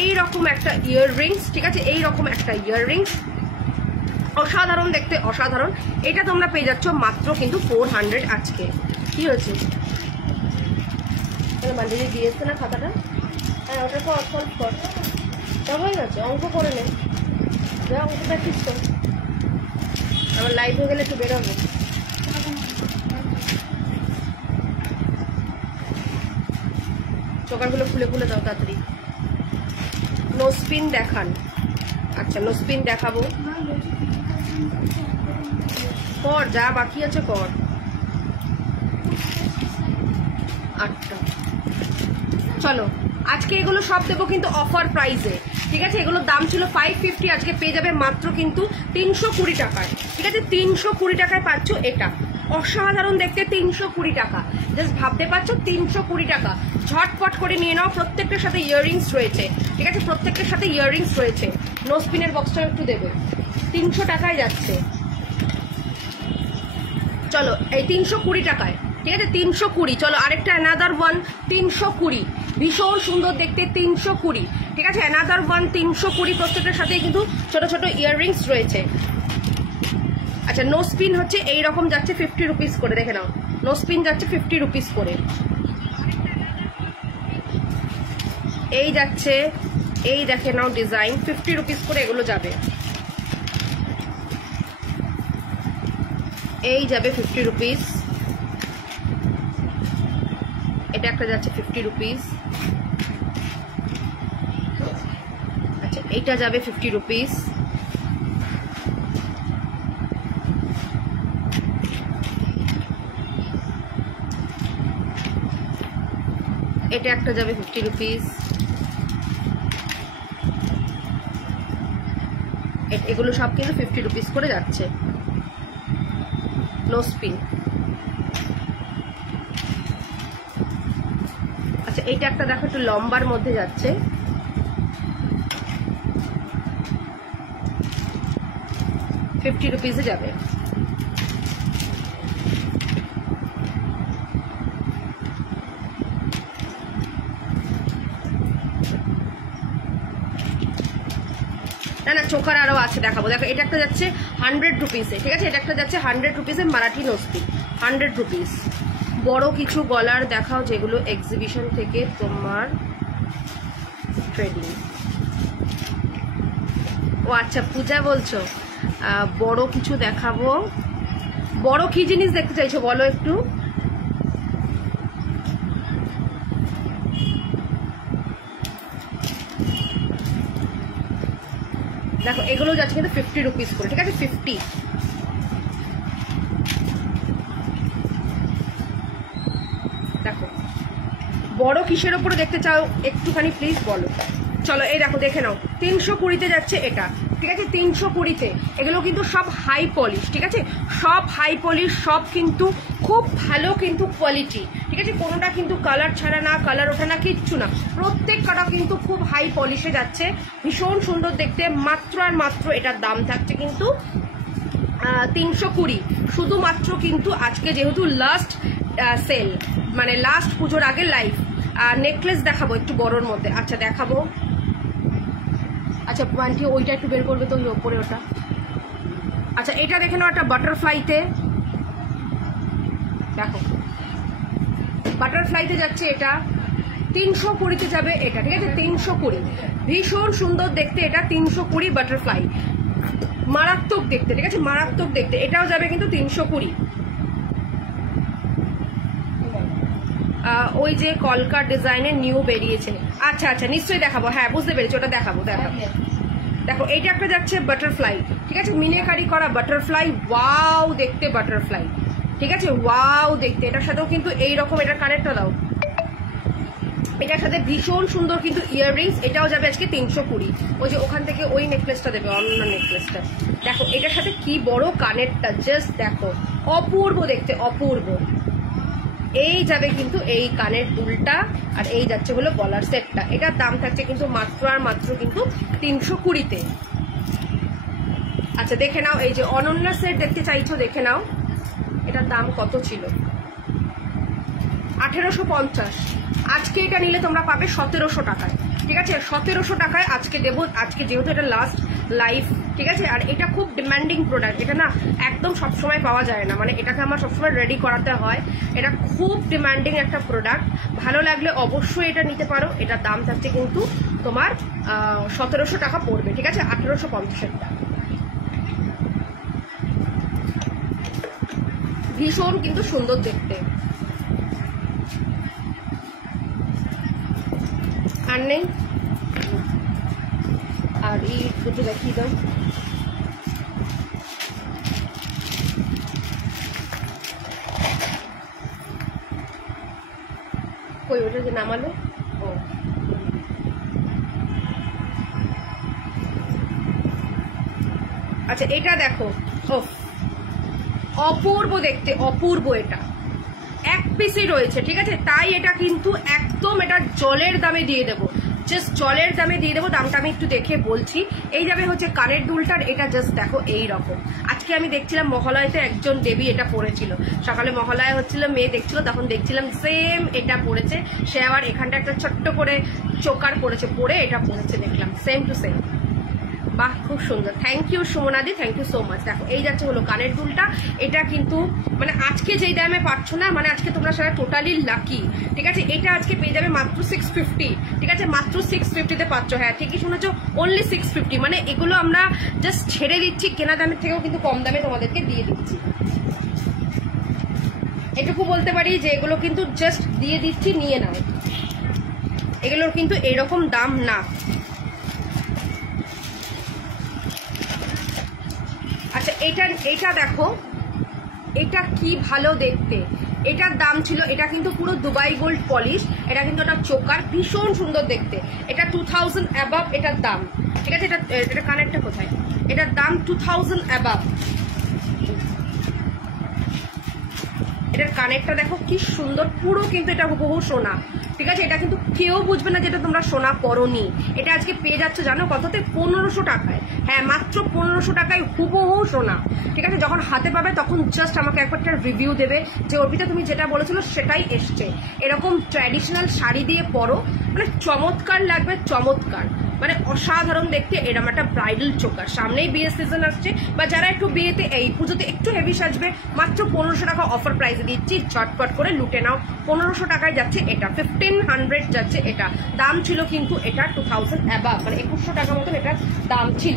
এইরকম একটা ইয়াররিংস, ঠিক আছে? এইরকম একটা ইয়াররিংস, অসাধারণ দেখতে, অসাধারণ। এটা তোমরা পেয়ে যাচ্ছ মাত্র কিন্তু 400 আজকে। কি হয়েছে? বান্ধবী দিয়েছে না খাতাটা? হ্যাঁ, ওটা তো সলভ কর, সব হয়ে গেছে, অঙ্ক করে নে, যা অঙ্ক প্র্যাকটিস কর। আমার লাইভ হয়ে গেলে একটু বেরোবো। চোকারগুলো খুলে খুলে দাও তাড়াতাড়ি। নোস্পিন দেখান। আচ্ছা, নোস্পিন দেখাবো, কর যা বাকি আছে কর। 8টা। চলো, আজকে এগুলো সব দেবো কিন্তু অফার প্রাইসে, ঠিক আছে? এগুলোর দাম ছিল 550, আজকে পেয়ে যাবে মাত্র কিন্তু 320 টাকায়, ঠিক আছে? 320 টাকায় পাচ্ছ এটা, অসাধারণ দেখতে, 320 টাকা। জাস্ট ভাবতে পারছো, 320 টাকা। ঝটপট করে নিয়ে নাও। প্রত্যেকটার সাথে ইয়াররিংস রয়েছে, ঠিক আছে? প্রত্যেকটার সাথে ইয়াররিংস রয়েছে। নোস্পিনের বক্সটা একটু দেবে, 300 টাকায় যাচ্ছে। চলো, এই 320 টাকায়, ঠিক আছে? 320। চলো আরেকটা অ্যানাদার ওয়ান 320, ভীষণ সুন্দর দেখতে, 320, ঠিক আছে? অ্যানাদার ওয়ান 320, প্রত্যেকটার সাথে কিন্তু ছোট ছোট ইয়াররিংস রয়েছে। আচ্ছা, নো স্পিন হচ্ছে এইরকম যাচ্ছে 50 রুপিস করে, দেখে নাও, নো স্পিন যাচ্ছে 50 রুপিস করে। এই যাচ্ছে এই দেখে নাও ডিজাইন, 50 রুপিস করে এগুলো যাবে। এই যাবে 50 রুপিস, এটা একটা যাচ্ছে 50 রুপিস। আচ্ছা এইটা যাবে 50 রুপিস। এটা একটা যাবে 50 রুপিস। এগুলো সব কিন্তু 50 রুপিস করে যাচ্ছে, নো স্পিন। আচ্ছা এইটা একটা দেখো একটু লম্বার মধ্যে যাচ্ছে, $50 রুপিসে যাবে। না না চোকার আরো আছে, দেখাবো। দেখো এটা একটা যাচ্ছে 100 রুপিসে, ঠিক আছে, এটা একটা যাচ্ছে 100 রুপিসে, মারাঠি নোস্পি 100 রুপিস। বড় কিছু গলার দেখাও যেগুলো এক্সিবিশন থেকে তোমার ট্রেডিং। ও আচ্ছা পূজা বলছো, বড় কিছু দেখাবো। বড় কি জিনিস দেখতে চাইছো বলো একটু? দেখো এগুলো যাচ্ছে কিন্তু 50 রুপিস করে, ঠিক আছে, 50। দেখো বড় কিসের উপরে দেখতে চাও একটুখানি প্লিজ বলো। চলো এই দেখো দেখে নাও, 320-তে যাচ্ছে এটা, ঠিক আছে, 320-তে। এগুলো কিন্তু সব হাই পলিশ, ঠিক আছে, সব হাই পলিশ, সব কিন্তু খুব ভালো কিন্তু কোয়ালিটি, ঠিক আছে, কোনোটা কিন্তু কালার ছাড়া না, কালার ওঠা না, কিচ্ছু না, প্রত্যেকটা কিন্তু খুব হাই পলিশে যাচ্ছে, ভীষণ সুন্দর দেখতে। মাত্র আর মাত্র এটার দাম থাকছে কিন্তু 320, শুধুমাত্র কিন্তু আজকে যেহেতু লাস্ট সেল, মানে লাস্ট পুজোর আগে লাইভ। নেকলেস দেখাবো একটু বড়োর মধ্যে। আচ্ছা দেখাবো। আচ্ছা আন্টি ওইটা একটু বের করবে তো, ওই ওপরে ওটা। আচ্ছা এটা দেখে নাও, একটা বাটারফ্লাইতে, দেখো বাটারফ্লাইতে যাচ্ছে এটা, 320-তে যাবে এটা, ঠিক আছে, 320, ভীষণ সুন্দর দেখতে এটা, 320 বাটারফ্লাই, মারাত্মক দেখতে, ঠিক আছে, মারাত্মক দেখতে। এটাও যাবে কিন্তু 320। ওই যে কলকার ডিজাইনের নিউ বেরিয়েছে। আচ্ছা আচ্ছা নিশ্চয়ই দেখাবো, হ্যাঁ বুঝতে পেরেছি, ওটা দেখাবো। দেখো এইটা একটা যাচ্ছে বাটারফ্লাই, ঠিক আছে, মিনাকারি করা বাটারফ্লাই, ওয়াও দেখতে বাটারফ্লাই, ঠিক আছে, ওয়াও দেখতে। এটার সাথেও কিন্তু এইরকম, এটার কানেরটা দাও, এটার সাথে ভীষণ সুন্দর কিন্তু ইয়াররিংস। এটাও যাবে আজকে 320। ওই যে ওখান থেকে ওই নেকলেসটা দেবে, অন্য নেকলেসটা দেখো, এটার সাথে কি বড় কানেরটা, জাস্ট দেখো, অপূর্ব দেখতে, অপূর্ব। এই যাবে কিন্তু এই কানের দুলটা, আর এই যাচ্ছে হলো গলার সেটটা। এটার দাম থাকছে কিন্তু মাত্র আর মাত্র কিন্তু 320-তে। আচ্ছা দেখে নাও, এই যে অনন্যা সেট দেখতে চাইছো, দেখে নাও এটার দাম কত ছিল, 1850। আজকে এটা নিলে তোমরা পাবে 1700 টাকায়, ঠিক আছে, 1700 টাকায় আজকে দেবো, আজকে যেহেতু এটা লাস্ট লাইভ, ঠিক আছে। আর এটা খুব ডিমান্ডিং প্রোডাক্ট, এটা না একদম সবসময় পাওয়া যায় না, মানে এটাকে আমার সবসময় রেডি করাতে হয়, এটা খুব ডিমান্ডিং একটা প্রোডাক্ট। ভালো লাগলে অবশ্যই এটা নিতে পারো। এটার দাম থাকছে কিন্তু তোমার 1700 টাকা পড়বে, ঠিক আছে, 1850-এরটা। ভীষণ কিন্তু সুন্দর দেখতে। আর নেই, আর এই দুটো দেখিয়ে দাও। কই ওটা যে নামালো, ও আচ্ছা এটা দেখো, অপূর্ব দেখতে, অপূর্ব। এটা এক পিসই রয়েছে, ঠিক আছে, তাই এটা কিন্তু একদম এটা জলের দামে দিয়ে দেবো, জাস্ট জলের দামে দিয়ে দেবো। দামটা আমি একটু দেখে বলছি। এই যাবে হচ্ছে কানের দুলটার, এটা জাস্ট দেখো এই রকম। আজকে আমি দেখছিলাম মহালয়াতে একজন দেবী এটা পরেছিল, সকালে মহালয়া হচ্ছিল, মেয়ে দেখছিল, তখন দেখছিলাম সেম এটা পরেছে, সে আবার এখানটা একটা ছোট্ট করে চোকার পরেছে, পরে এটা পরেছে, দেখলাম সেম টু সেম। বাহ, খুব সুন্দর। থ্যাংক ইউ সুমনাদি, থ্যাংক ইউ সো মাচ। দেখো এই যাচ্ছে হলো কানের দুলটা। এটা কিন্তু মানে আজকে যেই দামে পাচ্ছ না, মানে আজকে তোমরা সারা টোটালি লাকি, ঠিক আছে। এটা আজকে পেয়ে যাবে মাত্র 650, ঠিক আছে, মাত্র 650-তে পাচ্ছ। হ্যাঁ ঠিকই শুনেছো, অনলি 650। মানে এগুলো আমরা জাস্ট ছেড়ে দিচ্ছি, কেনা দামের থেকেও কিন্তু কম দামে তোমাদেরকে দিয়ে দিচ্ছি। এটুকু বলতে পারি যে এগুলো কিন্তু জাস্ট দিয়ে দিচ্ছি, নিয়ে নাও। এগুলোর কিন্তু এইরকম দাম না। আচ্ছা এটা দেখো, এটা কি ভালো দেখতে। এটার দাম ছিল, এটা কিন্তু পুরো দুবাই গোল্ড পলিশ, এটা কিন্তু একটা চোকার, ভীষণ সুন্দর দেখতে। এটা 2000 অ্যাবাভ এটার দাম, ঠিক আছে। এটা কানেরটা কোথায়? এটার দাম 2000 অ্যাবাভ। এটার কানেরটা দেখো কি সুন্দর, পুরো কিন্তু এটা হুবহু সোনা, ঠিক আছে। এটা কিন্তু কেউ বুঝবে না যেটা তোমরা সোনা পরোনি। এটা আজকে পেয়ে যাচ্ছ জানো কততে? 1500 টাকায়। হ্যাঁ মাত্র 1500 টাকায় হুবহু সোনা, ঠিক আছে। যখন হাতে পাবে তখন জাস্ট আমাকে একবার একটা রিভিউ দেবে যে অর্পিতা তুমি যেটা বলেছিল সেটাই এসছে। এরকম ট্র্যাডিশনাল শাড়ি দিয়ে পরো, মানে চমৎকার লাগবে, চমৎকার, মানে অসাধারণ দেখতে। এরকম একটা ব্রাইডাল চোকার, সামনেই বিয়ের সিজন আসছে, বা যারা একটু বিয়েতে এই পুজোতে একটু হেভি সাজবে, মাত্র 1500 টাকা অফার প্রাইসে দিচ্ছি, ঝটপট করে লুটে নাও। 1500 টাকায় যাচ্ছে এটা, 1500 যাচ্ছে এটা। দাম ছিল কিন্তু এটা 2000 অ্যাবাভ, মানে 2100 টাকা মতন এটার দাম ছিল।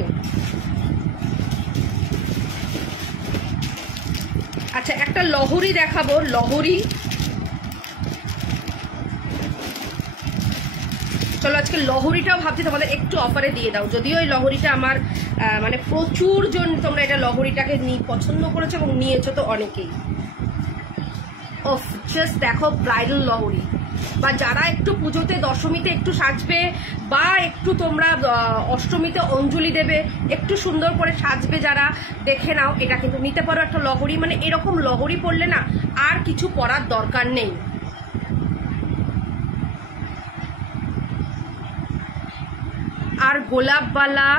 আচ্ছা একটা লহরি দেখাবো, লহরি। চলো আজকে লহরিটাও ভাবছি তোমাদের একটু অফারে দিয়ে দাও, যদিও এই লহরিটা আমার মানে প্রচুর জন তোমরা এটা লহরিটাকে পছন্দ করেছো এবং নিয়েছো তো অনেকেই। ওফ, জাস্ট দেখো ব্রাইডাল লহরি, বা যারা একটু পুজোতে দশমীতে একটু সাজবে, বা একটু তোমরা অষ্টমীতে অঞ্জলি দেবে, একটু সুন্দর করে সাজবে যারা, দেখে নাও। এটা কিন্তু নিতে পারো একটা লহরি, মানে এরকম লহরি পরলে না আর কিছু পরার দরকার নেই। আর গোলাপবালা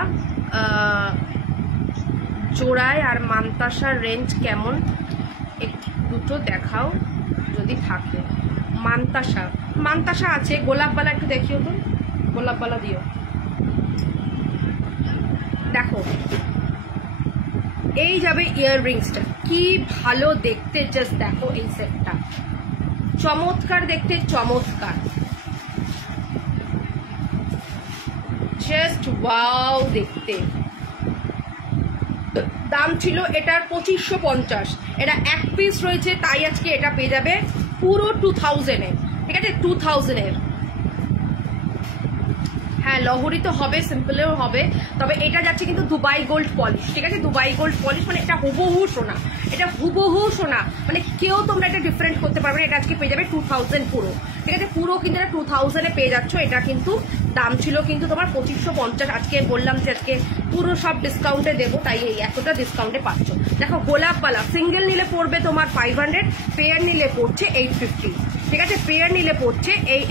জোড়ায় আর মান্তাসার রেঞ্জ কেমন একটু দুটো দেখাও যদি থাকে। মান্তাসা আছে, গোলাপবালা একটু দেখিও তো, গোলাপবালা দিও। দেখো এই যাবে ইয়াররিংসটা, কি ভালো দেখতে, জাস্ট দেখো এই সেটটা, চমৎকার দেখতে, চমৎকার, জাস্ট ওয়াও দেখতে। দাম ছিল এটার 2550, এটা এক পিস রয়েছে, তাই আজকে এটা পেয়ে যাবে পুরো 2000-এ, ঠিক আছে, 2000-এর। হ্যাঁ লহরি তো হবে, সিম্পলেও হবে, তবে এটা যাচ্ছে কিন্তু দুবাই গোল্ড পলিশ, ঠিক আছে। দুবাই গোল্ড পলিশ মানে এটা হুবহু সোনা, এটা হুবহু সোনা, মানে কেউ তোমরা এটা ডিফারেন্ট করতে পারবে না। এটা আজকে পেয়ে যাবে 2000 পুরো, ঠিক আছে, পুরো কিন্তু এটা 2000-এ পেয়ে যাচ্ছ। এটা কিন্তু দাম ছিল কিন্তু তোমার 2550, আজকে বললাম যে আজকে পুরো সব ডিসকাউন্টে দেবো, তাই এই এতটা ডিসকাউন্টে পাচ্ছ। দেখো গোলাপবালা সিঙ্গেল নিলে পড়বে তোমার 500, পেয়ার নিলে পড়ছে 850, ঠিক আছে, পেয়ার নিলে পড়ছে এই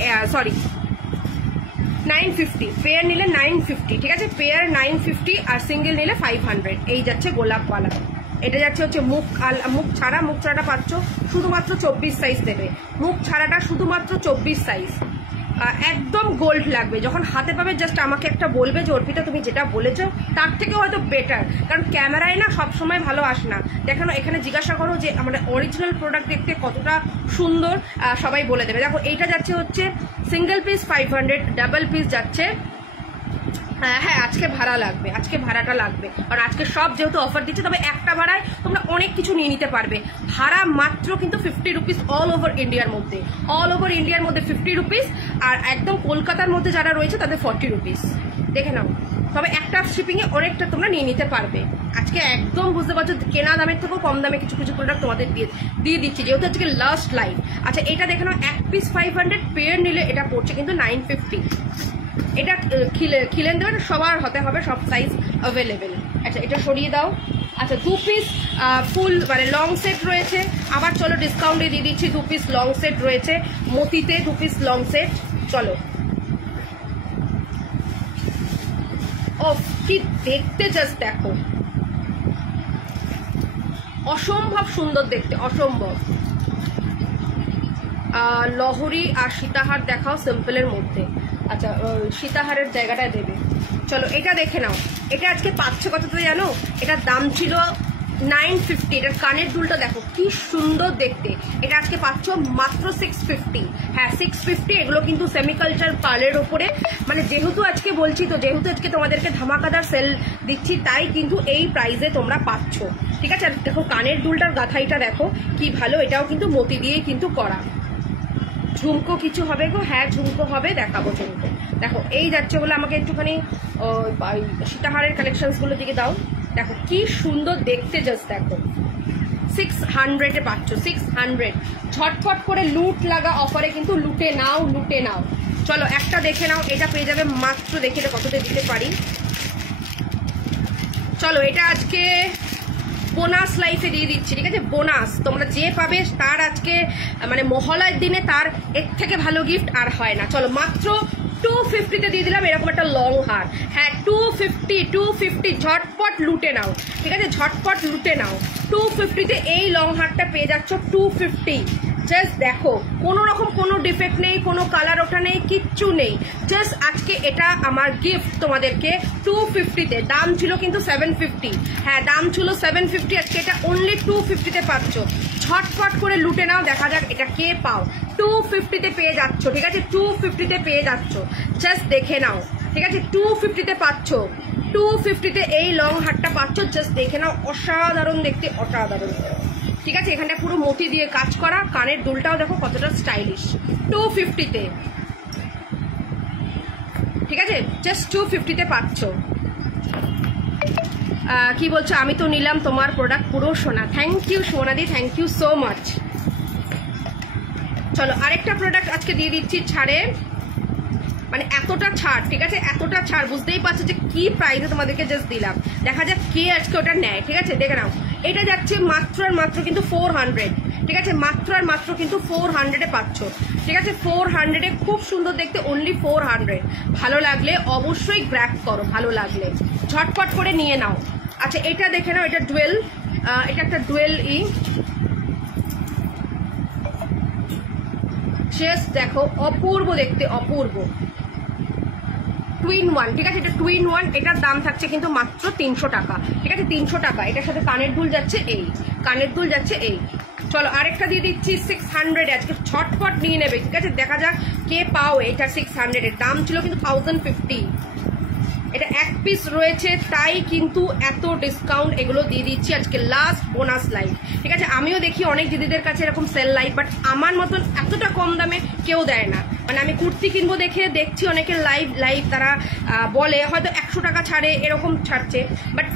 950, পেয়ার নিলে 950, ঠিক আছে, পেয়ার 950 আর সিঙ্গেল নিলে 500। এই যাচ্ছে গোলাপওয়ালা। এটা যাচ্ছে হচ্ছে মুখ ছাড়াটা পাচ্ছ শুধুমাত্র 24 সাইজ দেবে, মুখ ছাড়াটা শুধুমাত্র 24 সাইজ, একদম গোল্ড লাগবে। যখন হাতে পাবে জাস্ট আমাকে একটা বলবে যে অর্পিতা তুমি যেটা বলেছো তার থেকে হয়তো বেটার, কারণ ক্যামেরায় না সবসময় ভালো আসে না। দেখানো এখানে জিজ্ঞাসা করো যে আমাদের অরিজিনাল প্রোডাক্ট দেখতে কতটা সুন্দর, সবাই বলে দেবে। দেখো এইটা যাচ্ছে হচ্ছে সিঙ্গেল পিস 500, ডাবল পিস যাচ্ছে, হ্যাঁ আজকে ভাড়া লাগবে, আজকে ভাড়াটা লাগবে, কারণ আজকে সব যেহেতু অফার দিচ্ছে, তবে একটা ভাড়ায় তোমরা অনেক কিছু নিয়ে নিতে পারবে। ভাড়া মাত্র কিন্তু 50 রুপিস অল ওভার ইন্ডিয়ার মধ্যে, অল ওভার ইন্ডিয়ার মধ্যে 50 রুপিস, আর একদম কলকাতার মধ্যে যারা রয়েছে তাদের 40 রুপিস, দেখে নাও। তবে একটা শিপিংয়ে অনেকটা তোমরা নিয়ে নিতে পারবে। আজকে একদম বুঝতে পারছো কেনা দামের থেকেও কম দামে কিছু কিছু প্রোডাক্ট তোমাদের দিয়ে দিচ্ছি, যেহেতু আজকে লাস্ট লাইভ। আচ্ছা এটা দেখে নাও, এক পিস 500, পেয়ার নিলে এটা পড়ছে কিন্তু 950। এটা খিলেন দেবেন, সবার হতে হবে, সব সাইজ অ্যাভেলেবেল। আচ্ছা এটা সরিয়ে দাও। আচ্ছা 2 পিস ফুল মানে লং সেট রয়েছে, আবার চলো ডিসকাউন্টে দিয়ে দিচ্ছি। 2 পিস লং সেট রয়েছে মতিতে, 2 পিস লং সেট, চলো। ও কি দেখতে, জাস্ট দেখো, অসম্ভব সুন্দর দেখতে, অসম্ভব। লহরি আর সীতাহার দেখাও সিম্পলের মধ্যে। আচ্ছা সীতাহারের জায়গাটায় দেবে, চলো এটা দেখে নাও, এটা আজকে পাচ্ছ কততে জানো? এটার দাম ছিল 950। এটার কানের দুলটা দেখো কি সুন্দর দেখতে, এটা আজকে পাচ্ছ মাত্র 650। হ্যাঁ 650। এগুলো কিন্তু সেমিকালচার পার্লের ওপরে, মানে যেহেতু আজকে বলছি তো, যেহেতু আজকে তোমাদেরকে ধামাকাদার সেল দিচ্ছি, তাই কিন্তু এই প্রাইসে তোমরা পাচ্ছ, ঠিক আছে। আর দেখো কানের দুলটার গাথাইটা দেখো কি ভালো, এটাও কিন্তু মতি দিয়েই কিন্তু করা। ঝুমকো কিছু হবে গো? হ্যাঁ ঝুমকো হবে, দেখাবো ঝুমকো। দেখো এই যাচ্ছে বলে আমাকে একটুখানি সীতাহারের কালেকশনসগুলো দিকে দাও। দেখো কি সুন্দর দেখতে, জাস্ট দেখো 600-এ পাচ্ছ, 600। ঝটফট করে লুট লাগা অফারে কিন্তু লুটে নাও, লুটে নাও। চলো একটা দেখে নাও, এটা পেয়ে যাবে মাত্র, দেখে কততে দিতে পারি। চলো এটা আজকে বোনাস লাইফে দিয়ে দিচ্ছি, ঠিক আছে। বোনাস তোমরা যে পাবে তার আজকে মানে মহলার দিনে তার এর থেকে ভালো গিফট আর হয় না। চলো মাত্র 250-তে দিয়ে দিলাম এরকম একটা লং হার। হ্যাঁ 250 ঝটপট লুটে নাও, ঠিক আছে, ঝটপট লুটে নাও। 250-তে এই লং হারটা পেয়ে যাচ্ছ 250। জাস্ট দেখো কোনো রকম কোনো ডিফেক্ট নেই, কোনো কালার ওঠা নেই, কিচ্ছু নেই। জাস্ট আজকে এটা আমার গিফট তোমাদেরকে 250-তে। দাম ছিল কিন্তু 750। হ্যাঁ দাম ছিল 750, আজকে এটা অনলি 250-তে পাচ্ছ। ঝটপট করে লুটে নাও, দেখা যাক এটা কে পাও। 250-তে পেয়ে যাচ্ছ, ঠিক আছে, 250-তে পেয়ে যাচ্ছ। জাস্ট দেখে নাও, ঠিক আছে, 250-তে পাচ্ছ। 250-তে এই লং হারটা পাচ্ছ, জাস্ট দেখে নাও, অসাধারণ দেখতে, অসাধারণ, ঠিক আছে। এখানটা পুরো মতি দিয়ে কাজ করা, কানের দুলটাও দেখো কতটা স্টাইলিশ। 250-তে, ঠিক আছে, জাস্ট 250-তে পাচ্ছ। কি বলছো? আমি তো নিলাম তোমার প্রোডাক্ট পুরো সোনা। থ্যাংক ইউ সোনাদি, থ্যাংক ইউ সো মাচ। চলো আরেকটা প্রোডাক্ট আজকে দিয়ে দিচ্ছি ছাড়ে, মানে এতটা ছাড়, ঠিক আছে, এতটা ছাড়, বুঝতেই পারছো যে কি প্রাইসে তোমাদেরকে জাস্ট দিলাম। দেখা যাক কে আজকে ওটা নেয়, ঠিক আছে, দেখে নাও। এটা যাচ্ছে মাত্র আর মাত্র কিন্তু 400, ঠিক আছে, মাত্র আর মাত্র কিন্তু 400-এ পাচ্ছ, ঠিক আছে, 400-এ খুব সুন্দর দেখতে, অনলি 400। ভালো লাগলে অবশ্যই গ্র্যাব করো, ভালো লাগলে ঝটপট করে নিয়ে নাও। আচ্ছা এটা দেখে নাও, এটা ডুয়েল, এটা একটা ডুয়েল জাস্ট দেখো অপূর্ব দেখতে, অপূর্ব। টুইন ওয়ান, ঠিক আছে, এটা টুইন ওয়ান। এটার দাম থাকছে কিন্তু মাত্র 300 টাকা, ঠিক আছে, 300 টাকা। এটার সাথে কানের দুল যাচ্ছে এই, কানের দুল যাচ্ছে এই। চলো আরেকটা দিয়ে দিচ্ছি 600, আজকে ছটফট নিয়ে নেবে, ঠিক আছে, দেখা যাক কে পাও। এটা 600-এর দাম ছিল কিন্তু 1050। এটা এক পিস রয়েছে তাই কিন্তু এত ডিসকাউন্ট এগুলো দিয়ে দিচ্ছি আজকে, লাস্ট বোনাস লাইভ, ঠিক আছে। আমিও দেখি অনেক দিদিদের কাছে এরকম সেল লাইভ, বাট আমার মতন এতটা কম দামে কেউ দেয় না। মানে আমি কুর্তি কিনবো দেখছি অনেকের লাইভ তারা বলে হয়তো 100 টাকা ছাড়ে, এরকম ছাড়ছে, বাট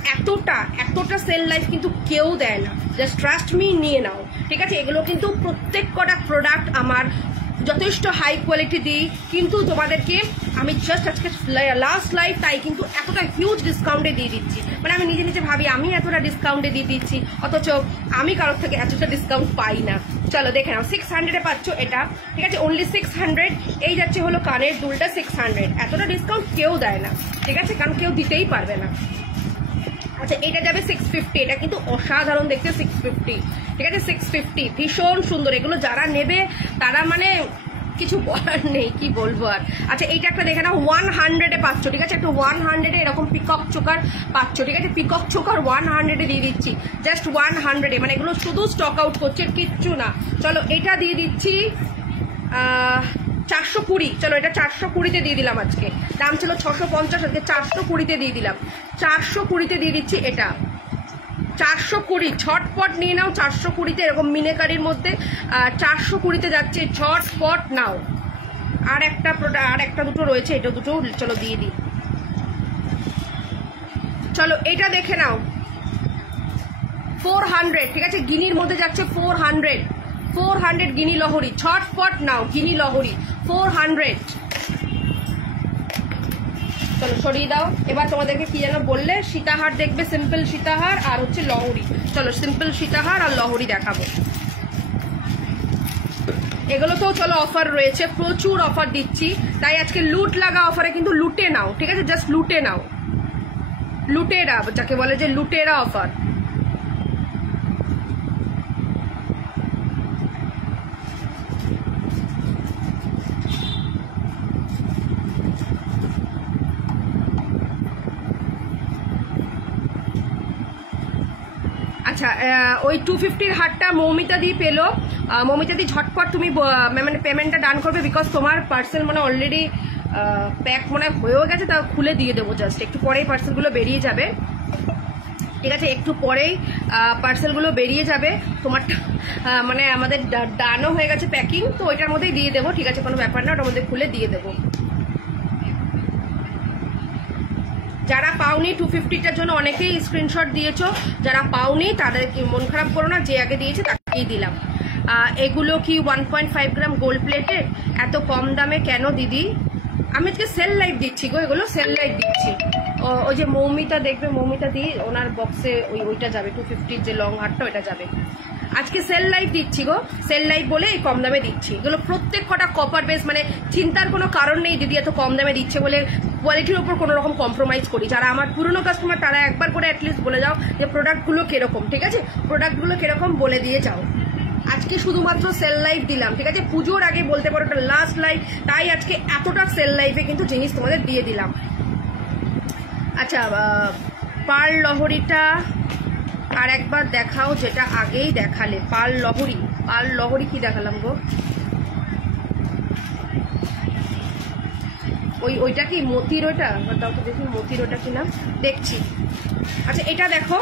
এতটা সেল লাইভ কিন্তু কেউ দেয় না। জাস্ট ট্রাস্ট মি, নিয়ে নাও, ঠিক আছে। এগুলো কিন্তু প্রত্যেক কটা প্রোডাক্ট আমার যথেষ্ট হাই কোয়ালিটি দিই, কিন্তু তোমাদেরকে আমি জাস্ট আজকে লাস্ট লাইভ তাই কিন্তু এতটা হিউজ ডিসকাউন্টে দিয়ে দিচ্ছি। মানে আমি নিজে ভাবি আমি এতটা ডিসকাউন্টে দিয়ে দিচ্ছি, অথচ আমি কারোর থেকে এতটা ডিসকাউন্ট পাই না। চলো দেখে নাও, 600-এ পাচ্ছ এটা, ঠিক আছে, অনলি 600। এই যাচ্ছে হলো কানের দুলটা 600, এতটা ডিসকাউন্ট কেউ দেয় না, ঠিক আছে, কারণ কেউ দিতেই পারবে না। আচ্ছা এটা যাবে 650, এটা কিন্তু অসাধারণ দেখতে, 650, ঠিক আছে, 650 ভীষণ সুন্দর। এগুলো যারা নেবে তারা মানে কিছু বলার নেই, কি বলবো আর। আচ্ছা এইটা একটা দেখে নাও, 100-এ পাচ্ছ, ঠিক আছে, একটু 100-এ এরকম পিকক চোকার পাচ্ছ, ঠিক আছে, পিকক চোকার 100-এ দিয়ে দিচ্ছি, জাস্ট 100-এ। মানে এগুলো শুধু স্টক আউট করছে, কিচ্ছু না। চলো এটা দিয়ে দিচ্ছি 420। চলো এটা 420-তে দিয়ে দিলাম, আজকে দাম ছিল 650, আজকে 420-তে দিয়ে দিলাম, 420-তে দিয়ে দিচ্ছি এটা 420। ঝটপট নিয়ে নাও, 420-তে এরকম মিনেকারির মধ্যে 420-তে যাচ্ছে, ঝটপট নাও। আর একটা প্রোডাক্ট, আর একটা দুটো রয়েছে, এটা দুটো চলো দিয়ে দিই। চলো এটা দেখে নাও, 400, ঠিক আছে, গিনির মধ্যে যাচ্ছে 400 গিনি লহরি, ঝটপট নাও, গিনি লহরি 400। চলো সরিয়ে দাও। এবার তোমাদেরকে কি যেন বললে, সীতাহার দেখবে, সিম্পল সীতাহার আর হচ্ছে লহরি। চলো সিম্পল সীতাহার আর লহরি দেখাবো। এগুলোতেও চলো অফার রয়েছে, প্রচুর অফার দিচ্ছি, তাই আজকে লুট লাগা অফারে কিন্তু লুটে নাও, ঠিক আছে, জাস্ট লুটে নাও, লুটেরা যাকে বলে যে লুটেরা অফার। আচ্ছা, ওই 250-র হারটা মৌমিতা দি পেলো। মৌমিতা দি ঝটপট তুমি মানে পেমেন্টটা ডান করবে, বিকজ তোমার পার্সেল মানে অলরেডি প্যাক মনে হয়েও গেছে, তা খুলে দিয়ে দেবো। জাস্ট একটু পরেই পার্সেলগুলো বেরিয়ে যাবে, ঠিক আছে? একটু পরেই পার্সেলগুলো বেরিয়ে যাবে। তোমারটা মানে আমাদের ডানও হয়ে গেছে প্যাকিং, তো ওইটার মধ্যেই দিয়ে দেবো, ঠিক আছে? কোনো ব্যাপার না, ওটার মধ্যে খুলে দিয়ে দেবো। যারা পাওনি 250টার জন্য অনেকেই স্ক্রিনশট দিয়েছো, যারা পাওনি তাদের মন খারাপ করো না, যে আগে দিয়েছে তাকেই দিলাম। এগুলো কি 1.5 গ্রাম গোল্ড প্লেটের? এত কম দামে কেন দিদি? আমি আজকে সেল লাইভ দিচ্ছি গো, এগুলো সেল লাইভ দিচ্ছি। ওই যে মৌমিতা দেখবে, মৌমিতা দি ওনার বক্সে ওইটা যাবে, 250-র যে লং হারটা ওইটা যাবে। আজকে সেল লাইভ দিচ্ছি গো, সেল লাইভ বলে এই কম দামে দিচ্ছি। এগুলো প্রত্যেক কটা কপার বেস, মানে চিন্তার কোনো কারণ নেই দিদি এত কম দামে দিচ্ছে বলে কোয়ালিটির ওপর কোনো রকম কম্প্রোমাইজ করি। যারা আমার পুরনো কাস্টমার তারা একবার করে অ্যাটলিস্ট বলে যাও যে প্রোডাক্টগুলো কিরকম, ঠিক আছে? প্রোডাক্টগুলো কিরকম বলে দিয়ে যাও। আজকে শুধুমাত্র সেল লাইভ দিলাম, ঠিক আছে? পুজোর আগে বলতে পারো এটা লাস্ট লাইভ, তাই আজকে এতটা সেল লাইভে কিন্তু জিনিস তোমাদের দিয়ে দিলাম। আচ্ছা, পার্ল লহরিটা আর একবার দেখাও, যেটা আগেই দেখালে। পার্ল লহরি, পার্ল লহরি কি দেখালাম গো? ওইটা কি মতির? ওইটা দাও তো দেখি, মতির ওটা কিনা দেখছি। আচ্ছা, এটা দেখো,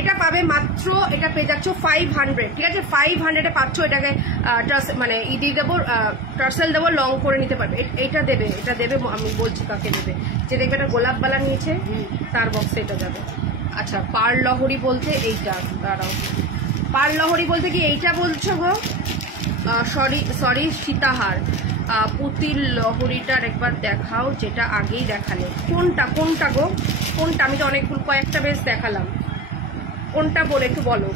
এটা পাবে মাত্র, এটা পেয়ে যাচ্ছ 500, ঠিক আছে? 500-এ পাচ্ছ। এটাকে মানে দিয়ে দেবো, টার্সেল দেবো, লং করে নিতে পারবে। এটা দেবে, এটা দেবে, আমি বলছি কাকে দেবে। যে দেখবে এটা গোলাপবালা নিয়েছে, তার বক্সে এটা যাবে। আচ্ছা, পার্ল লহরি বলতে এইটা, দাঁড়াও, পার্ল লহরি বলতে কি এইটা বলছো গো? সরি সীতাহার। পুতির লহরিটার একবার দেখাও, যেটা আগেই দেখালে। কোনটা গো? কোনটা? আমি তো অনেকগুলো কয়েকটা বেশ দেখালাম, কোনটা বলে একটু বলো।